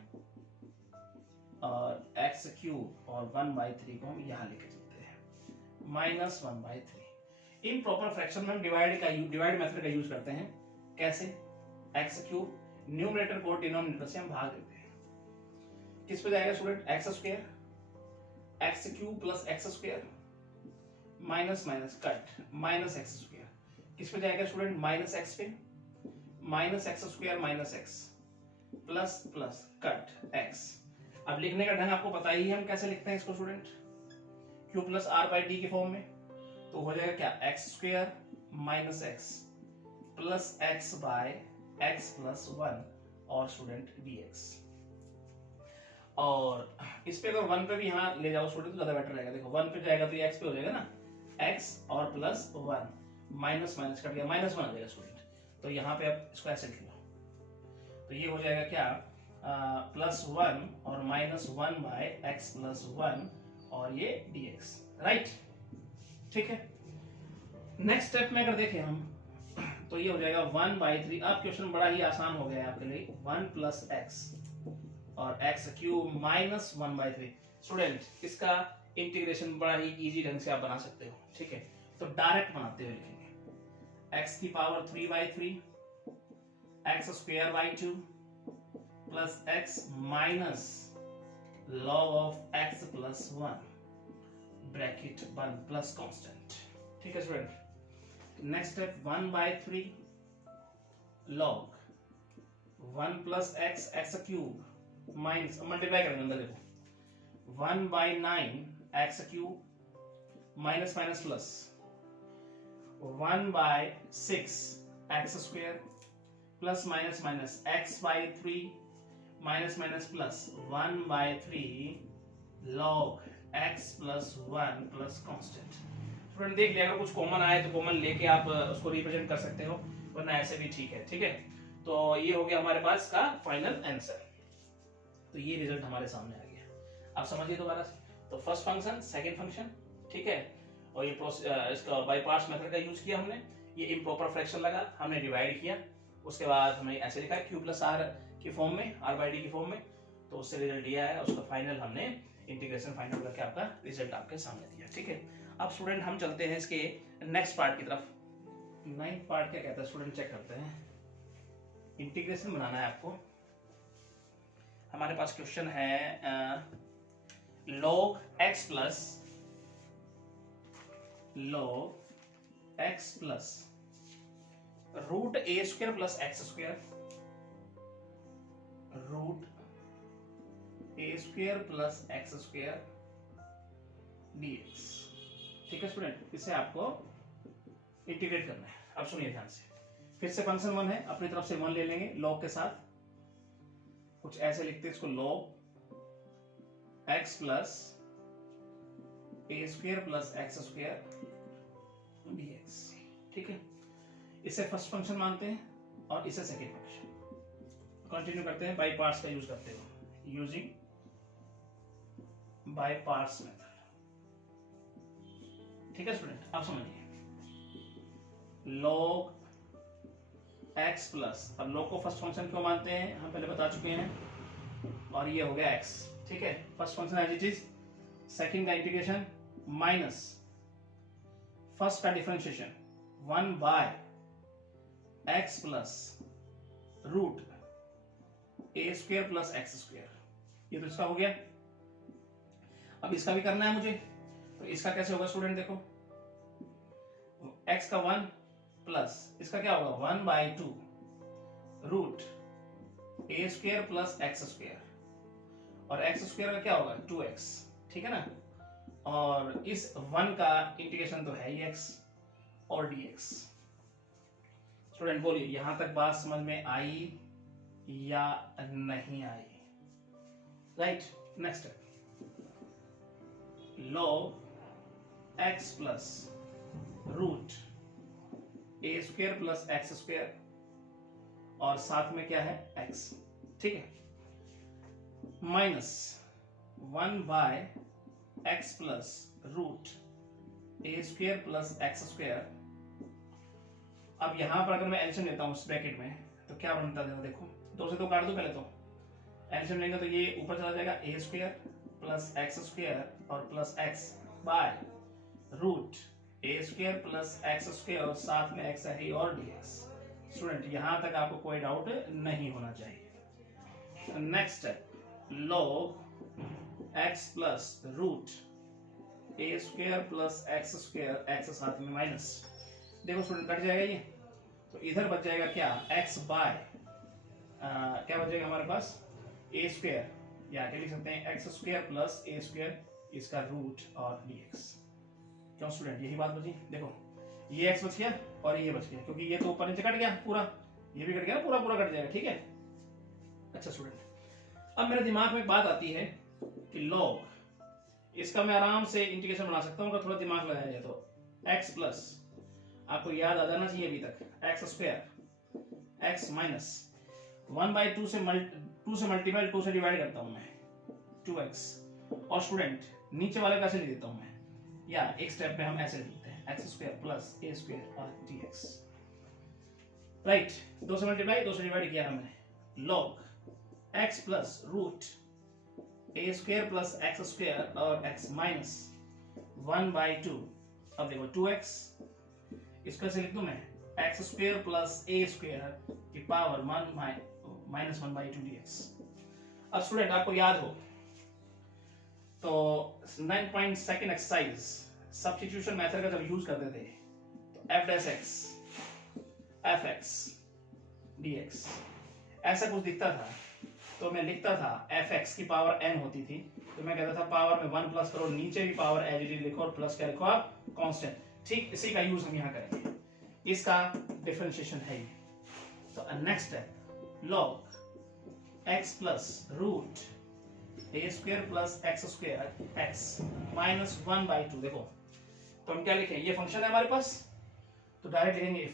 और एक्स क्यूब और 1/3 को हम यहाँ लेके चलते हैं माइनस 1/3। इम्प्रॉपर फ्रैक्शन में हम डिवाइड मेथड का यूज करते हैं। कैसे, एक्स क्यूब न्यूमरेटर को डिनोमिनेटर से हम भाग देते हैं, किस पे जाएगा student, x square, x cube plus x square minus minus cut minus x square, किस पे जाएगा स्टूडेंट, माइनस एक्स पे, minus x square minus x plus plus cut x. अब लिखने का ढंग आपको पता ही है, हम कैसे लिखते हैं इसको student, q plus r by d के फॉर्म में, तो हो जाएगा क्या x square minus x plus x by x plus 1 और स्टूडेंट dx। और इस पे अगर 1 पे भी यहाँ ले जाओ स्टूडेंट तो ज्यादा बेटर रहेगा, देखो 1 पे जाएगा तो ये x पे हो जाएगा ना, x और प्लस 1 माइनस माइनस कट गया माइनस 1 आ जाएगा स्टूडेंट, तो यहाँ पे आप इसको ऐसे लिख लो, तो ये हो जाएगा क्या प्लस 1 और माइनस 1 बाय एक्स प्लस 1 और ये dx, राइट, ठीक है। नेक्स्ट स्टेप में अगर देखें हम तो ये हो जाएगा 1/3। अब क्वेश्चन बड़ा ही आसान हो गया है आपके लिए, 1 प्लस एक्स और एक्स क्यूब माइनस 1/3। स्टूडेंट इसका इंटीग्रेशन बड़ा ही इजी ढंग से आप बना सकते हो, ठीक है, तो डायरेक्ट बनाते हुए लिखेंगे एक्स की power 3/3 x square by 2 plus x minus log of x plus 1 bracket 1 plus constant, ठीक है student. Next step 1/3 log 1 plus x x cube minus multiply करेंगे अंदर देखो 1/9 x cube minus minus plus 1/6 x square plus minus minus x/3 minus minus plus 1/3 log x plus 1 plus constant. Student देख लिया, अगर कुछ common आए तो common लेके आप उसको रिप्रेजेंट कर सकते हो, वरना ऐसे भी ठीक है, ठीक है। तो ये हो गया हमारे पास का फाइनल आंसर, तो ये रिजल्ट हमारे सामने आ गया। आप समझिए दोबारा से, तो फर्स्ट फंक्शन सेकंड फंक्शन, ठीक है, और ये इसका बाय पार्ट्स मेथड का यूज किया हमने, ये इम्प्रॉपर फ्रैक्शन लगा, हमने डिवाइड किया, उसके बाद हमने ऐसे लिखा है क्यू प्लस आर के फॉर्म में, आर बाई डी के फॉर्म में, तो उससे रिजल्ट दिया है, उसका फाइनल हमने इंटीग्रेशन फाइंड आउट करके आपका रिजल्ट आपके सामने दिया, ठीक है। अब स्टूडेंट हम चलते हैं इसके नेक्स्ट पार्ट की तरफ। 9th पार्ट क्या कहता है स्टूडेंट, चेक करते हैं। इंटीग्रेशन बनाना है आपको। हमारे पास क्वेश्चन है log x plus root a square plus x square, root a square plus x square dx, ठीक है स्टूडेंट, इसे आपको इंटीग्रेट करना है। अब सुनिए ध्यान से, फिर से फंक्शन 1 है, अपनी तरफ से 1 ले लेंगे log के साथ, कुछ ऐसे लिखते हैं इसको log x plus a square plus x square dx, ठीक है। इसे फर्स्ट फंक्शन मानते हैं और इसे सेकेंड फंक्शन। कंटिन्यू करते हैं, बाय पार्ट्स का यूज करते हो, यूजिंग बाय पार्ट्स मेथड, ठीक है स्टूडेंट। आप समझिए log x प्लस, अब log को फर्स्ट फंक्शन क्यों मानते हैं हम पहले बता चुके हैं, और ये हो गया x, ठीक है, first function as it is, second का इंटीग्रेशन माइनस फर्स्ट का differentiation 1 by x plus root a square plus x square, ये तो इसका हो गया। अब इसका भी करना है मुझे, तो इसका कैसे होगा स्टूडेंट, देखो x का 1 प्लस इसका क्या होगा 1/2 root a square plus x square, और एक्स स्क्वायर का क्या होगा 2x, ठीक है ना। और इस 1 का इंटीग्रेशन तो है ही x और dx। स्टूडेंट बोलिए यहां तक बात समझ में आई या नहीं आई? Right, next log x plus root a square plus x square, और साथ में क्या है x, ठीक है, minus 1/x plus root a square plus x square. अब यहां पर अगर मैं एलसीएम लेता हूं इस ब्रैकेट में तो क्या बनता है देखो, 2 से 2 काट दो पहले, तो एलसीएम लेंगे तो ये ऊपर चला जाएगा a square plus x square और plus x by root a square plus x square, और साथ में एक्स है और dx। स्टूडेंट यहां तक आपको कोई डाउट नहीं होना चाहिए। Next step log x plus root a square plus x square, x साथ में माइनस, देखो स्टूडेंट कट जाएगा ये, तो इधर बच जाएगा क्या x बाय क्या बच जाएगा हमारे पास ए स्क्वायर, या क्या लिख सकते हैं x square plus a square, इसका रूट और dx। क्यों स्टूडेंट यही बात बची, देखो ये x बच गया और ये बच गया, क्योंकि ये तो ऊपर नीचे कट गया पूरा, ये भी कट गया ना, पूरा पूरा कट जाएगा, ठीक है। अच्छा स्टूडेंट, अब मेरे दिमाग में एक बात आती है कि log इसका मैं आराम से इंटीग्रेशन बना सकता हूँ अगर थोड़ा दिमाग लगाया जाए तो, x प्लस आपको याद आ जाना चाहिए अभी तक एक्स स्क्वायर एक्स माइनस 1/2 से मल्टीपल 2 से डिवाइड करता हूं मैं 2x, और स्टूडेंट नीचे वाले का ऐसे लिख देता हूं मैं, या एक स्टेप में हम ऐसे लिखते हैं x square plus a square और dx। राइट, 2 से मल्टीप्लाई 2 से डिवाइड किया हमने, log x plus root a square plus x square और x माइनस 1/2, अब देखो 2x, इसको ऐसे लिख दूं मैं x square plus a square की पावर 1 माइनस 1/2 dx। अब स्टूडेंट आपको याद हो तो 9.2 एक्सरसाइज सब्स्टिट्यूशन मेथड का जब यूज करते थे तो f dash x f x dx ऐसा कुछ दिखता था, तो मैं लिखता था f x की पावर n होती थी, तो मैं कहता था पावर में 1 प्लस करो, नीचे भी पावर एज इट इज लिखो और प्लस क्या लिखो आप कांस्टेंट। ठीक इसी का यूज हम यहाँ करेंगे, इसका डिफरेंशिएशन है ये। तो next step log x plus root a square plus x square x minus 1/2, देखो तो हम क्या लिखें, ये फंक्शन है हमारे पास, तो डायरेक्ट लिखेंगे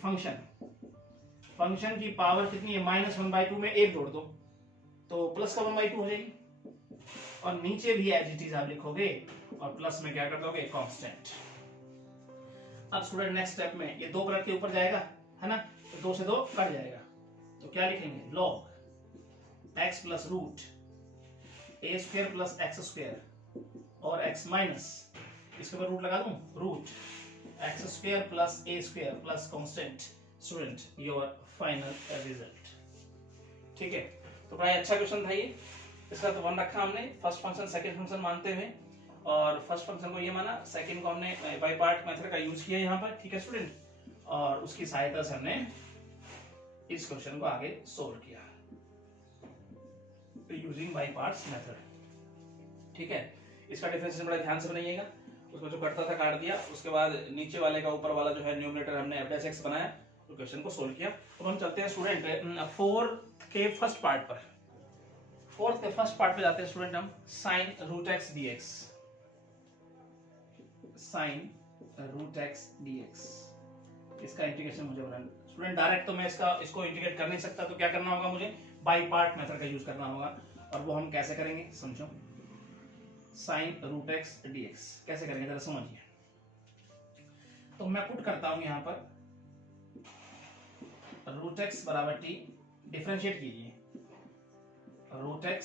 फंक्शन की पावर कितनी है माइनस 1/2 में 1 जोड़ दो तो प्लस का 1/2 हो जाएगी, और नीचे भी एज इट इज आप लिखोगे और प्लस में क्या कर दोगे कांस्टेंट। अब स्टूडेंट नेक्स्ट स्टेप में ये 2 पलट के ऊपर जाएगा है ना, तो 2 से 2 कट जाएगा, तो क्या लिखेंगे log x plus root a square plus x square और x माइनस, इसके ऊपर रूट लगा दूं, root x square plus a square plus constant. Student your final result, ठीक है। तो बड़ा अच्छा क्वेश्चन था ये, इसका तो 1 रखा हमने, फर्स्ट फंक्शन सेकंड फंक्शन मानते हुए, और फर्स्ट फंक्शन को ये माना, सेकंड को हमने बाय पार्ट मेथड का यूज किया यहाँ पर, ठीक है स्टूडेंट, और उसकी सहायता से हमने इस क्वेश्चन को आगे सोल्व किया यूजिंग बाय पार्ट्स मेथड, ठीक है। इसका डिफरेंशिएशन बड़ा ध्यान से बनाइएगा, उसमें जो कटता था काट दिया, उसके बाद नीचे वाले का ऊपर वाला जो है न्यूमरेटर हमने f डैश x बनाया, तो क्वेश्चन को सोल्व किया। अब हम चलते हैं स्टूडेंट 4th के फर्स्ट पार्ट पर, 4th के फर्स्ट पार्ट पे जाते हैं स्टूडेंट हम, sin root x dx, sin root x dx, इसका इंटीग्रेशन मुझे बनाना। स्टूडेंट डायरेक्ट तो मैं इसको इंटीग्रेट कर नहीं सकता, तो क्या करना होगा मुझे, बाय पार्ट मेथड का यूज करना होगा, और वो हम कैसे करेंगे समझो। sin रूट x dx कैसे करेंगे जरा समझिए, तो मैं पुट करता हूं यहां पर रूट x बराबर t, डिफरेंशिएट कीजिए, रूट x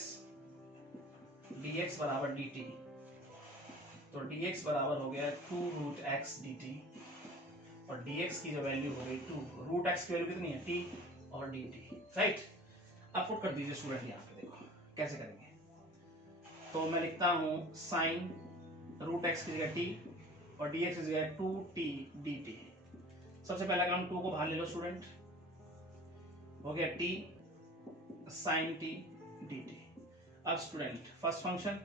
dx बराबर dt, तो dx बराबर हो गया 2 रूट x dt, और dx की जो वैल्यू हो गई 2, रूट x की वैल्यू कितनी है t और dt, राइट। अब पुट कर दीजिए स्टूडेंट, यहाँ पे देखो कैसे करेंगे, तो मैं लिखता हूं sin रूट x की जगह t और dx की जगह 2t dt, सबसे पहला काम 2 को बाहर ले लो स्टूडेंट, हो गया t sin t dt। अब student first function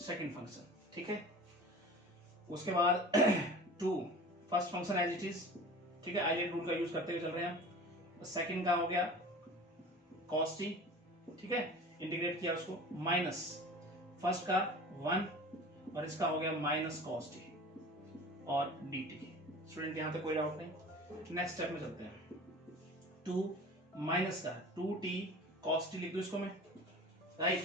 second function, ठीक है। उसके बाद 2 first function as it is, ठीक है, आइलेट रूल का यूज करते हुए चल रहे हैं हम। सेकंड का हो गया cos t, ठीक है, इंटीग्रेट किया उसको, माइनस फर्स्ट का 1 और इसका हो गया माइनस cos t और dt। स्टूडेंट यहां तक कोई डाउट नहीं। नेक्स्ट स्टेप में चलते हैं। 2 माइनस का 2t cos t लिख दूं इसको मैं, राइट,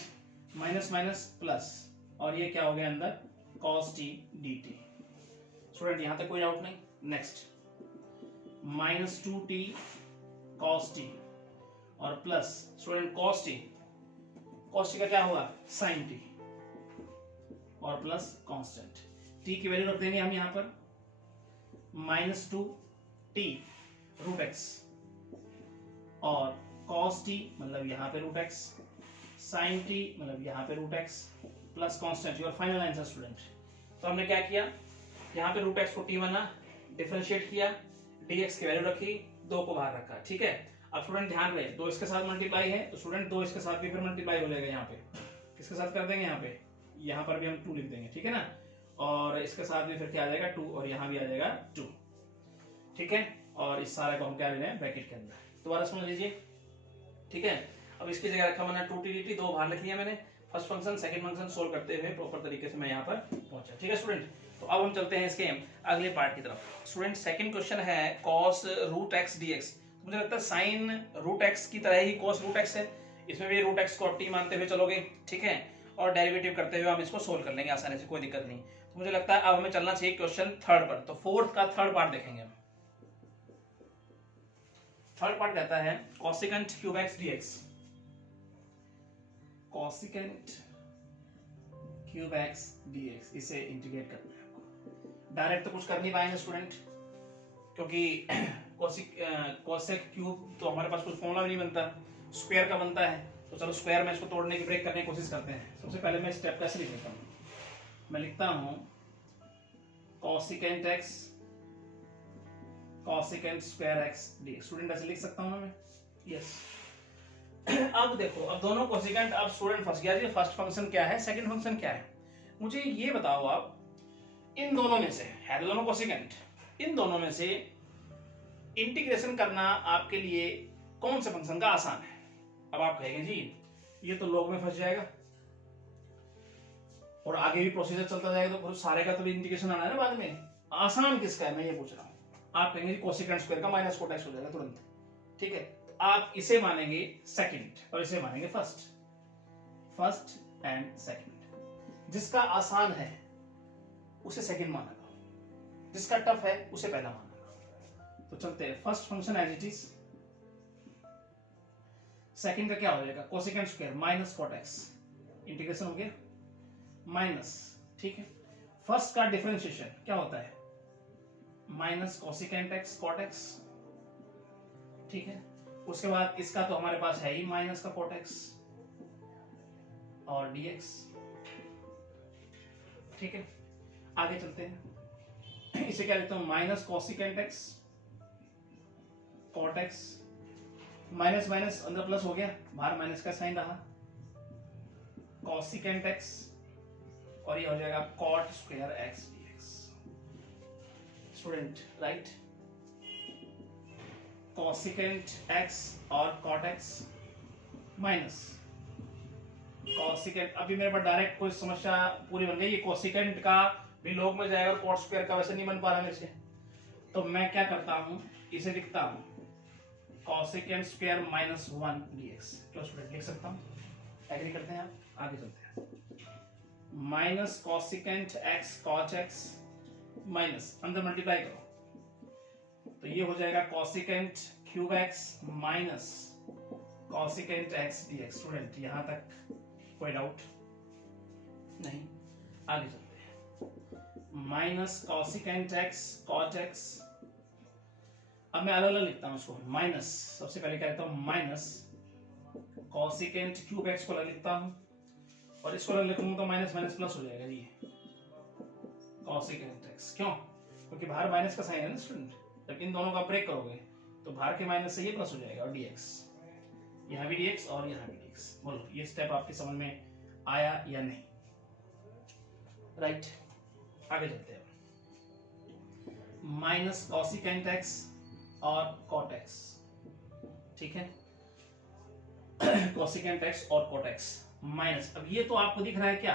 माइनस माइनस प्लस, और ये क्या हो गया अंदर cos t dt। स्टूडेंट यहां तक कोई डाउट नहीं। Next minus 2t cos t और प्लस स्टूडेंट cos t का क्या हुआ sin t और प्लस कांस्टेंट t की वैल्यू रख देंगे हम यहां पर माइनस 2t रूट एक्स और cos t मतलब यहाँ पे रूट एक्स, sin t मतलब यहाँ पे root x plus constant, your final answer student. तो हमने क्या किया, यहाँ पे रूट एक्स को t बना, डिफरेंशिएट किया, dx की वैल्यू रखी, 2 को बाहर रखा, ठीक है। अब स्टूडेंट ध्यान रहे 2 इसके साथ मल्टीप्लाई है तो स्टूडेंट 2 इसके साथ भी फिर मल्टीप्लाई हो जाएगा। यहाँ पे किसके साथ कर देंगे, यहाँ पर भी हम 2 लिख देंगे, ठीक है ना, और इसके साथ भी फिर क्या आ जाएगा 2 और यहाँ भी आ जाएगा 2, ठीक है। और इस सारे को हम क्या ले रहे हैं ब्रैकेट के अंदर, दोबारा समझ लीजिए, ठीक है। अब इसकी जगह रखा मैंने 2t dt, 2 बाहर लिख लिया मैंने। First function second function solve करते हुए प्रॉपर तरीके से मैं यहाँ पर पहुंचा, ठीक है स्टूडेंट। तो अब हम चलते हैं इसके अगले पार्ट की तरफ। स्टूडेंट सेकंड क्वेश्चन है cos रूट एक्स dx। मुझे लगता है साइन रूट एक्स की तरह ही cos रूट एक्स है, इसमें भी रूट एक्स को t मानते हुए चलोगे, ठीक है, और डेरिवेटिव करते हुए हम इसको सोल्व कर लेंगे आसानी से, कोई दिक्कत नहीं। तो मुझे लगता है अब हमें चलना चाहिए क्वेश्चन थर्ड पर। तो फोर्थ का थर्ड पार्ट देखेंगे हम। थर्ड पार्ट कहता है cosecant cube x dx, cosecant cube x dx, इसे इंटीग्रेट करना है आपको। डायरेक्ट तो कुछ कर नहीं पाएंगे स्टूडेंट, क्योंकि कोसेक क्यूब तो हमारे पास कुछ फॉर्मूला भी नहीं बनता, स्क्वायर का बनता है। तो चलो स्क्वायर में इसको तोड़ने की ब्रेक करने की कोशिश करते हैं। सबसे पहले मैं स्टेप कैसे लिख लेता हूँ, मैं लिखता हूँ cosecant x cosecant square x dx। Student ऐसे लिख सकता हूँ ना मैं, यस। अब देखो, अब दोनों कोसिकेंट, अब स्टूडेंट फंस गया जी, फर्स्ट फंक्शन क्या है सेकंड फंक्शन क्या है। मुझे ये बताओ आप, इन दोनों में से है दोनों कोसिकेंट, इन दोनों में से इंटीग्रेशन करना आपके लिए कौन से फंक्शन का आसान है। अब आप कहेंगे जी ये तो लॉग में फंस जाएगा और आगे भी प्रोसीजर चलता जाएगा, तो सारे का तो भी इंटीग्रेशन आना है ना बाद में, आसान किसका है मैं ये पूछ रहा हूँ। आप कहेंगे कोसेकेंट स्क्वायर का माइनस कोट एक्स हो जाएगा तुरंत, ठीक है। तो आप इसे मानेंगे सेकंड और इसे मानेंगे फर्स्ट, फर्स्ट एंड सेकंड। जिसका आसान है उसे सेकंड मानेगा, जिसका टफ है उसे पहला मानेगा। तो चलते हैं, first function as it is, second का क्या हो जाएगा cosecant square minus cot x, integration हो गया माइनस, ठीक है। फर्स्ट का डिफरेंशिएशन क्या होता है minus cosecant x cot x, ठीक है। उसके बाद इसका तो हमारे पास है ही माइनस का कॉट एक्स और dx, ठीक है। आगे चलते हैं, इसे क्या लिखता हूं minus cosecant x cot x, minus minus अंदर प्लस हो गया, बाहर माइनस का साइन रहा, कोसेकेंट एक्स और ये हो जाएगा cot square x dx। Student right, cosecant x और कॉट एक्स माइनस कोसेकेंट। अभी मेरे पास डायरेक्ट कोई समस्या पूरी बन गई, ये कोसेकेंट का भी लॉग में जाएगा और कॉट स्क्वायर का वैसे नहीं बन पा रहा मेरे से, तो मैं क्या करता हूं इसे लिखता हूं कोसेकेंट स्क्वायर माइनस 1 dx। क्यों स्टूडेंट लिख सकता हूं, एग्री करते हैं आप, आगे चलते हैं। Minus cosecant x cot x minus अंदर मल्टीप्लाई करो तो ये हो जाएगा cosecant cube x minus cosecant x dx। Student यहां तक कोई डाउट नहीं, आगे चलते हैं। Minus cosecant x cot x, अब मैं अलग अलग लिखता हूं इसको, माइनस सबसे पहले क्या लिखता हूं माइनस कोसेकेंट क्यूब एक्स को अलग लिखता हूं और इसको अलग लिखूंगा तो माइनस माइनस प्लस हो जाएगा जी कोसेकेंट एक्स। क्यों, क्योंकि बाहर माइनस का साइन है ना स्टूडेंट, जब इन दोनों का ब्रेक करोगे तो बाहर के माइनस से ये प्लस हो जाएगा और dx, यहाँ भी dx और यहाँ भी dx। बोलो ये स्टेप आपके समझ में आया या नहीं? राइट, आगे चलते हैं। माइनस कॉसिकेंट x और कॉट x, ठीक है, कॉसिकेंट x और कॉट x माइनस, अब ये तो आपको दिख रहा है क्या,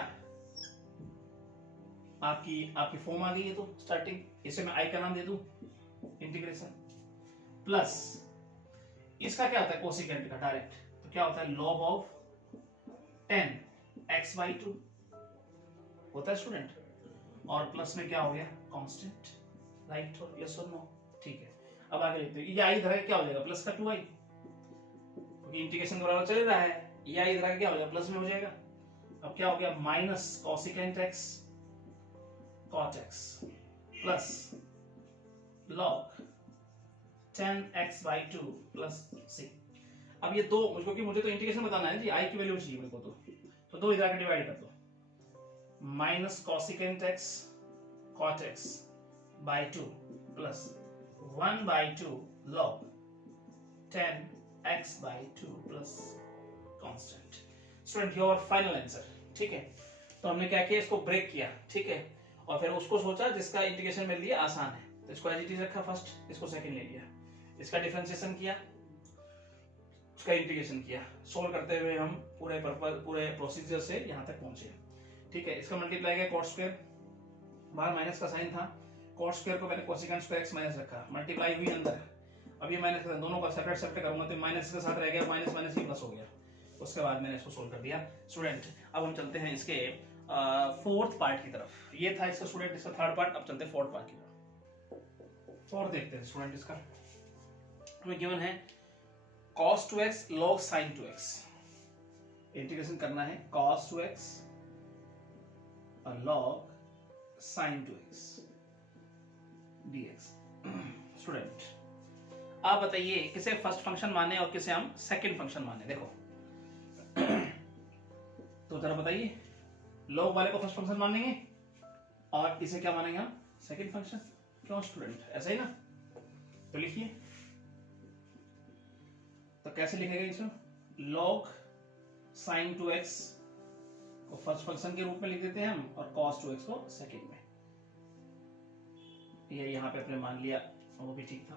आपकी फॉर्म आ गई है, तो स्टार्टिंग इसे मैं i का नाम दे दूं, इंटीग्रेशन, प्लस इसका क्या होता है कोसिकेंट का डायरेक्ट, तो क्या होता है log ऑफ 10x/2 होता है स्टूडेंट, और प्लस में क्या हो गया कांस्टेंट, राइट और यस और नो, ठीक है। अब आगे लिखते हैं, ये आई इधर क्या हो जाएगा प्लस का 2i, क्योंकि इंटीग्रेशन बराबर चल रहा है, ये आई इधर क्या हो जाएगा प्लस में हो जाएगा। अब क्या हो गया minus cosecant x cot x plus log 10x/2 plus c। अब ये दो मुझे तो इंटीग्रेशन बताना है जी, i की वैल्यू चाहिए मेरे को, तो दो इधर आके डिवाइड कर दो, minus cosecant x cot x/2 plus 1/2 log 10x/2 plus constant. Student your final answer, ठीक है। तो हमने क्या किया, इसको ब्रेक किया, ठीक है, और फिर उसको सोचा जिसका इंटीग्रेशन मेरे लिए आसान है, तो इसको एज इट इज रखा फर्स्ट, इसको सेकंड ले लिया, इसका डिफरेंशिएशन किया, उसका इंटीग्रेशन किया, सोल्व करते हुए हम पूरे प्रोसीजर से यहाँ तक पहुंचे, ठीक है। इसका मल्टीप्लाई किया कॉट स्क्वायर, बाहर माइनस का साइन था, कॉट स्क्वायर को मैंने कोसिकेंट स्क्वायर x माइनस रखा, मल्टीप्लाई हुई अंदर, अब ये माइनस का दोनों का सेपरेट सेपरेट करूंगा तो माइनस के साथ रह गया, माइनस माइनस ही प्लस हो गया, उसके बाद मैंने इसको सोल्व कर दिया। स्टूडेंट अब हम चलते हैं इसके फोर्थ पार्ट की तरफ, ये था इसका स्टूडेंट इसका थर्ड पार्ट, अब चलते हैं फोर्थ पार्ट की तरफ। फोर्थ देखते हैं स्टूडेंट, इसका हमें गिवन है cos 2x log sin 2x, integration करना है cos 2x और log sin 2x dx। Student आप बताइए किसे फर्स्ट फंक्शन माने और किसे हम सेकंड फंक्शन माने, देखो तो जरा बताइए, log वाले को फर्स्ट फंक्शन मानेंगे और इसे क्या मानेंगे हम सेकंड फंक्शन, क्यों स्टूडेंट ऐसा ही ना, तो लिखिए, तो कैसे लिखेगा इसमें, log sin 2x को फर्स्ट फंक्शन के रूप में लिख देते हैं हम और cos 2x को सेकंड में, ये यहाँ पे अपने मान लिया, वो भी ठीक था।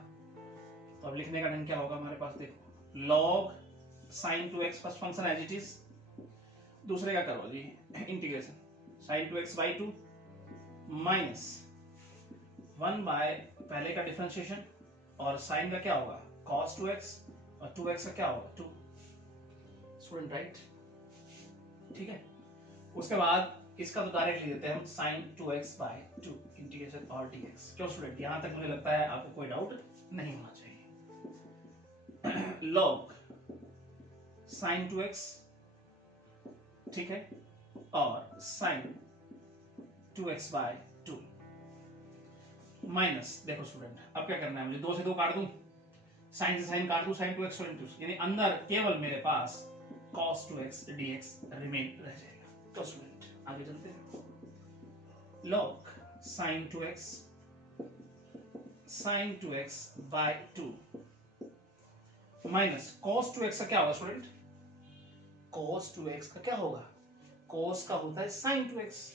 तो अब लिखने का ढंग क्या होगा हमारे पास, देखो log sin 2x first function as it is, दूसरे का करो जी integration sin 2x/2 minus 1 by पहले का डिफरेंशिएशन और sin का क्या होगा cos 2x और 2x का क्या होगा 2, स्टूडेंट राइट, ठीक है। उसके बाद इसका तो डायरेक्ट लिख देते हैं हम sin 2x/2 इंटीग्रेशन और dx। क्यों स्टूडेंट, यहां तक मुझे लगता है आपको कोई डाउट नहीं होना चाहिए। log sin 2x, ठीक है, और sin 2x/2 माइनस, देखो स्टूडेंट अब क्या करना है मुझे, 2 से 2 काट दूं, sin से sin काट दूं, sin 2x यानी अंदर केवल मेरे पास cos 2x dx रिमेन रह जाएगा। तो स्टूडेंट आगे चलते हैं, log sin 2x/2 minus cos 2x का क्या होगा स्टूडेंट, cos 2x का क्या होगा, cos का होता है sin 2x,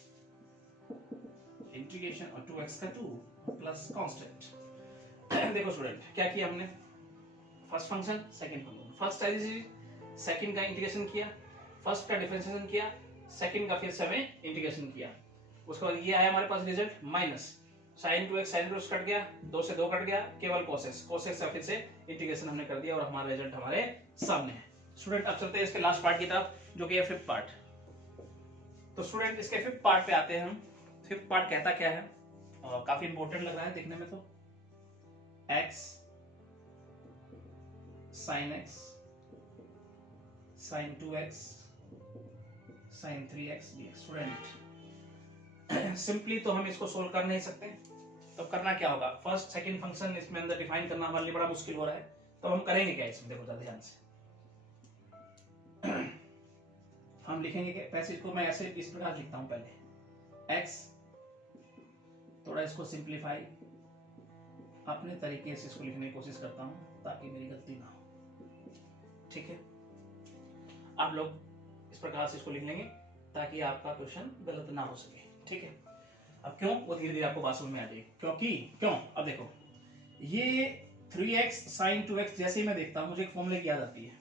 इंटीग्रेशन और 2x का 2 प्लस कांस्टेंट। देखो स्टूडेंट क्या किया हमने, first function second function, first as second का इंटीग्रेशन किया, फर्स्ट का डिफरेंशिएशन किया, सेकंड का फिर से हमें इंटीग्रेशन किया, उसके बाद ये आया हमारे पास result minus sin 2x cut गया, 2 से 2 कट गया, केवल cos x का फिर से इंटीग्रेशन हमने कर दिया और हमारा रिजल्ट हमारे सामने है। स्टूडेंट अब चलते हैं इसके लास्ट पार्ट की तरफ जो कि है फिफ्थ पार्ट। तो स्टूडेंट इसके फिफ्थ पार्ट पे आते हैं हम। फिफ्थ पार्ट कहता क्या है, काफी इंपॉर्टेंट लग रहा है देखने में, तो x sin 2x sin 3x dx। Student simply तो हम इसको सोल्व कर नहीं सकते, तो करना क्या होगा, फर्स्ट सेकंड फंक्शन इसमें अंदर डिफाइन करना हमारे लिए बड़ा मुश्किल हो रहा है, तो हम करेंगे क्या इसमें, देखो जरा ध्यान से हम लिखेंगे कि पैसेज को मैं ऐसे इस प्रकार लिखता हूं, पहले x, थोड़ा इसको सिंप्लीफाई, अपने तरीके से इसको लिखने की कोशिश करता हूँ ताकि मेरी गलती ना हो। ठीक है, आप लोग इस प्रकार से इसको लिख लेंगे ताकि आपका क्वेश्चन गलत ना हो सके। ठीक है, अब क्यों, वो धीरे धीरे आपको बात समझ में आ जाएगी। क्यों, अब देखो ये 3x sin 2x जैसे ही मैं देखता हूं मुझे एक फॉर्मूले की याद आती है।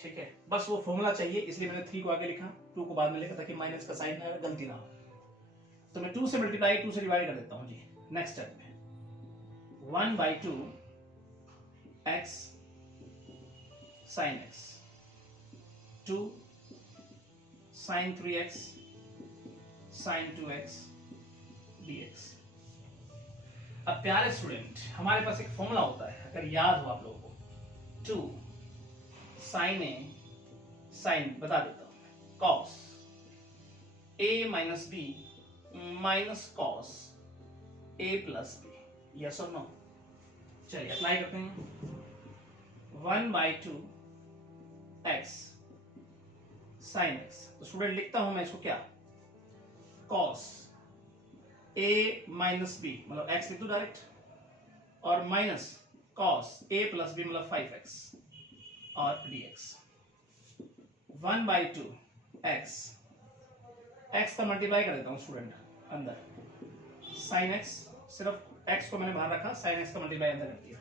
ठीक है, बस वो फॉर्मूला चाहिए, इसलिए मैंने 3 को आगे लिखा, 2 को बाद में लिखा ताकि माइनस का साइन ना गलती ना हो। तो मैं 2 से मल्टीप्लाई 2 से डिवाइड कर देता हूं जी। नेक्स्ट स्टेप में 1/2 x sin x 2 sin 3x sin 2x dx। अब प्यारे स्टूडेंट, हमारे पास एक फॉर्मूला होता है, अगर याद हो आप लोगों को, 2 sin a sin, बता देता हूं मैं, cos a minus b minus cos a plus b, yes और नो। चलिए अप्लाई करते हैं। 1/2 x sin x, तो स्टूडेंट लिखता हूं मैं इसको क्या, cos a minus b मतलब x लिख दो डायरेक्ट, और minus cos a plus b मतलब 5x और dx। 1/2 x का मल्टीप्लाई कर देता हूं स्टूडेंट अंदर, sin x, सिर्फ x को मैंने बाहर रखा, sin x का मल्टीप्लाई अंदर कर दिया,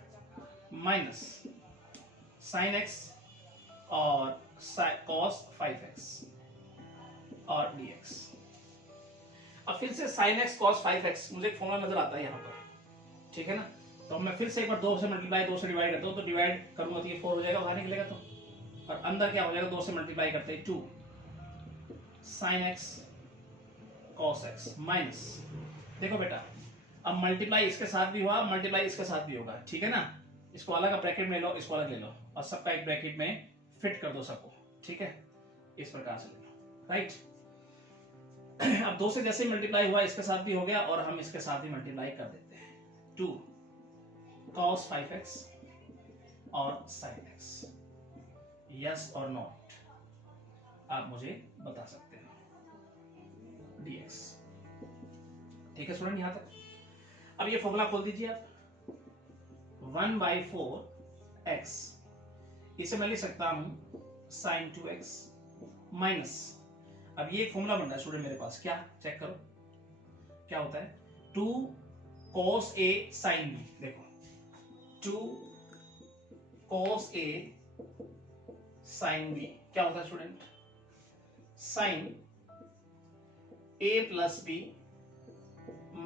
माइनस sin x और cos 5x और dx। अब फिर से sin x cos 5x, मुझे एक फॉर्मूला नजर आता है यहाँ पर, ठीक है ना। तो मैं फिर से एक बार 2 से मल्टीप्लाई 2 से डिवाइड करता हूँ, तो डिवाइड करूंगा तो ये 4 हो जाएगा, बाहर निकलेगा तो, और अंदर क्या हो जाएगा, 2 से मल्टीप्लाई करते हैं 2 sin x cos x minus, देखो बेटा अब मल्टीप्लाई इसके साथ भी हुआ, मल्टीप्लाई इसके साथ भी होगा, ठीक है ना। इसको अलग ब्रैकेट में लो, इसको अलग ले लो, और सबका एक ब्रैकेट में फिट कर दो सबको, ठीक है, इस प्रकार से ले लो, राइट। अब 2 से जैसे मल्टीप्लाई हुआ इसके साथ भी हो गया, और हम इसके साथ ही मल्टीप्लाई कर देते हैं, 2 cos 5x और sin x, यस और नॉट, आप मुझे बता सकते हैं, dx। ठीक है स्टूडेंट, यहां तक। अब ये फॉर्मूला खोल दीजिए आप, 1/4 x, इसे मैं लिख सकता हूं sin 2x माइनस, अब ये एक फॉर्मूला बन रहा है स्टूडेंट मेरे पास, क्या चेक करो क्या होता है, 2 cos a sin b, देखो 2 cos a sin b क्या होता है student, sin a plus b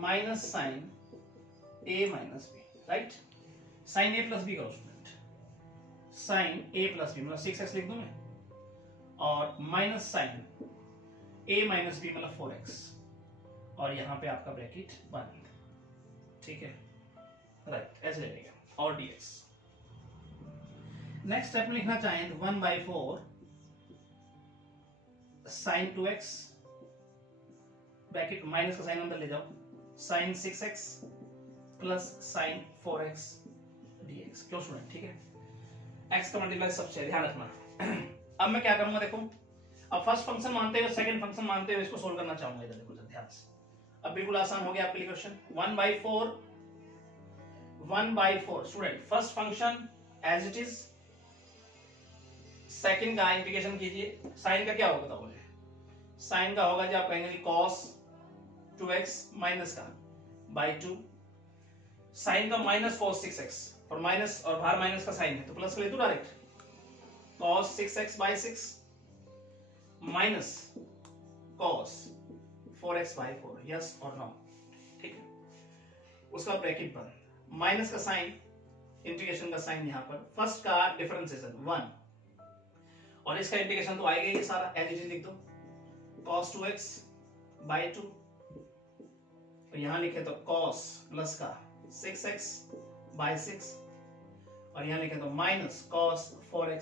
minus sin a minus b, right. sin a plus b करो student, sin a plus b मतलब 6x लिख दूं मैं, और minus sin a minus b मतलब 4x, और यहां पे आपका ब्रैकेट बंद, ठीक है, राइट, ऐसे लगेगा, और dx। नेक्स्ट स्टेप में लिखना चाहें तो 1/4 sin 2x, ब्रैकेट माइनस का साइन अंदर ले जाओ, sin 6x plus sin 4x dx, क्यों स्टूडेंट, ठीक है। x का मल्टीप्लाई सबसे ध्यान रखना। अब मैं क्या करूंगा, देखो अब फर्स्ट फंक्शन मानते हुए सेकंड फंक्शन मानते हुए इसको सोल्व करना चाहूंगा, इधर देखो ध्यान से, अब बिल्कुल आसान हो गया आपके लिए question. 1/4 student, first function as it is, second का इंटीग्रेशन कीजिए, साइन का क्या होगा बताओ मुझे, साइन का होगा जी आप कहेंगे cos 2x माइनस का बाई 2, साइन का माइनस cos 6x, और माइनस और बाहर माइनस का साइन है तो प्लस कर ले दो direct, cos 6x by 6 minus cos 4x by 4, yes और नो, ठीक है। उसका ब्रैकेट बंद, माइनस का साइन, इंटीग्रेशन का साइन यहाँ पर, फर्स्ट का डिफरेंशिएशन 1, और इसका इंटीग्रेशन तो आएगा ये सारा, एज इट इज लिख दो, cos 2x बाई 2, तो यहां लिखे तो cos प्लस का 6x बाई 6, और यहां लिखे तो माइनस cos 4x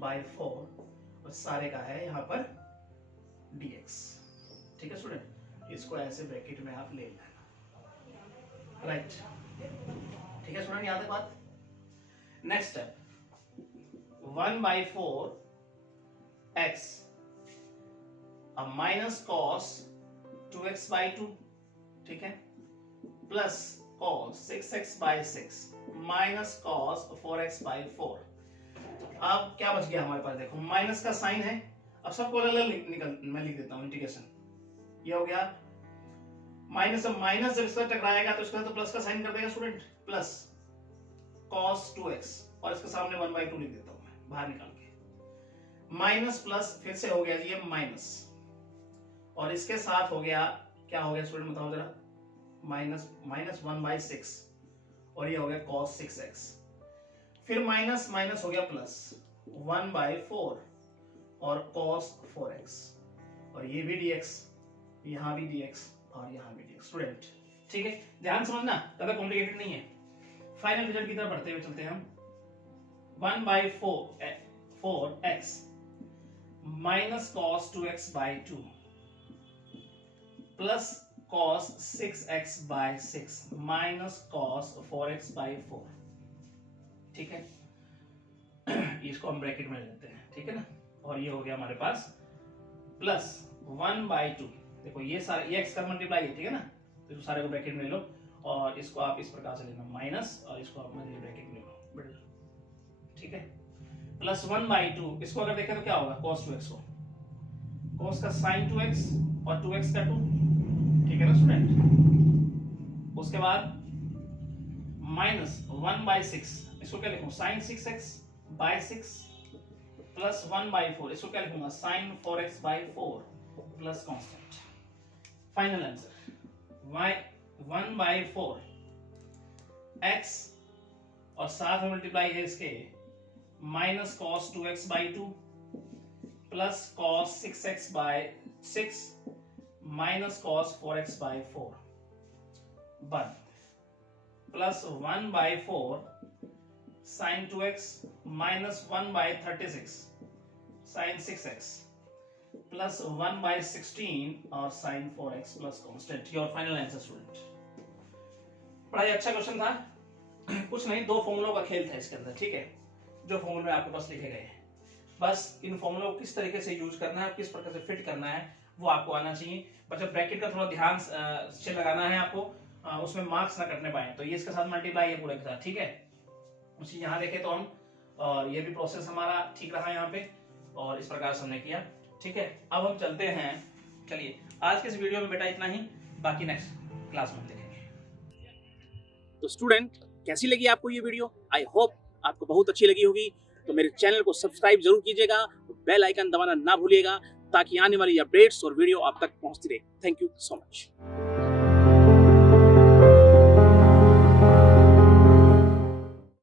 बाई 4, और सारे का है यहां पर dx, ठीक है स्टूडेंट, इसको ऐसे ब्रैकेट में आप ले लेना, राइट, ठीक है स्टूडेंट, याद है बात। नेक्स्ट स्टेप 1/4 x अब माइनस cos 2x बाई 2, ठीक है, plus cos 6x by 6 minus cos 4x by 4। अब क्या बच गया हमारे पास, देखो माइनस का साइन है, अब सबको अलग निकल मैं लिख देता हूँ इंटीग्रेशन। ये हो गया माइनस, अब माइनस जब इसका टकराएगा तो इसका तो प्लस का साइन कर देगा स्टूडेंट, प्लस cos 2x और इसके सामने 1/2 लिख देता हूँ मैं बाहर निकाल के, माइनस प्लस फिर से हो गया ये माइनस, और इसके साथ हो गया क्या हो गया स्टूडेंट बताओ जरा, माइनस 1/6 और ये हो गया cos 6x, फिर माइनस माइनस हो गया प्लस 1/4 और cos 4x, और ये भी dx, यहाँ भी dx और यहाँ भी dx स्टूडेंट। ठीक है, ध्यान समझना, ज्यादा कॉम्प्लिकेटेड नहीं है। फाइनल रिजल्ट की तरफ बढ़ते हुए चलते हैं हम। 1/4x minus cos 2x by 2 plus cos 6x by 6 minus cos 4x by 4। ठीक है, इसको हम ब्रैकेट में ले लेते हैं, ठीक है ना, और ये हो गया हमारे पास प्लस 1/2। देखो ये सारे ये x का मल्टीप्लाई है, ठीक है ना, तो सारे को ब्रैकेट में ले लो और इसको आप इस प्रकार से लेना माइनस, और इसको आप मध्य ब्रैकेट में लो मिडिल, ठीक है, प्लस 1/2। इसको अगर देखें तो क्या होगा, cos 2x को, cos का sin 2x और 2x का 2, ठीक है ना स्टूडेंट। उसके बाद माइनस 1/6, इसको क्या लिखूं, sin 6x by 6 प्लस 1/4, इसको क्या लिखूंगा, sin 4x by 4 plus constant. Final answer y 1/4 x और साथ में मल्टीप्लाई है इसके minus cos 2x by 2 plus cos 6x by 6 minus cos 4x by 4 बन plus 1/4 sin 2x minus 1/36 sin 6x plus 1/16 और sin 4x plus constant. Your final answer student. बड़ा ही अच्छा question था, कुछ नहीं, दो फॉर्मूलों का खेल था इसके अंदर, ठीक है, जो फॉर्मूले आपके पास लिखे गए हैं, बस इन फॉर्मूलों को किस तरीके से यूज करना है, किस प्रकार से फिट करना है वो आपको आना चाहिए। बच्चा ब्रैकेट का थोड़ा ध्यान से लगाना है आपको, उसमें मार्क्स ना कटने पाए। तो ये इसके साथ मल्टीप्लाई है पूरे के साथ, ठीक है, उसी यहाँ देखे तो हम, और ये भी प्रोसेस हमारा ठीक रहा यहाँ पे, और इस प्रकार से हमने किया, ठीक है। अब हम चलते हैं, चलिए आज के इस वीडियो में बेटा इतना ही, बाकी नेक्स्ट क्लास में देखेंगे। तो स्टूडेंट, कैसी लगी आपको ये वीडियो? आई होप आपको बहुत अच्छी लगी होगी। तो मेरे चैनल को सब्सक्राइब जरूर कीजिएगा, बेल आइकन दबाना ना भूलिएगा, ताकि आने वाली अपडेट्स और वीडियो आप तक पहुंचती रहे। Thank you so much.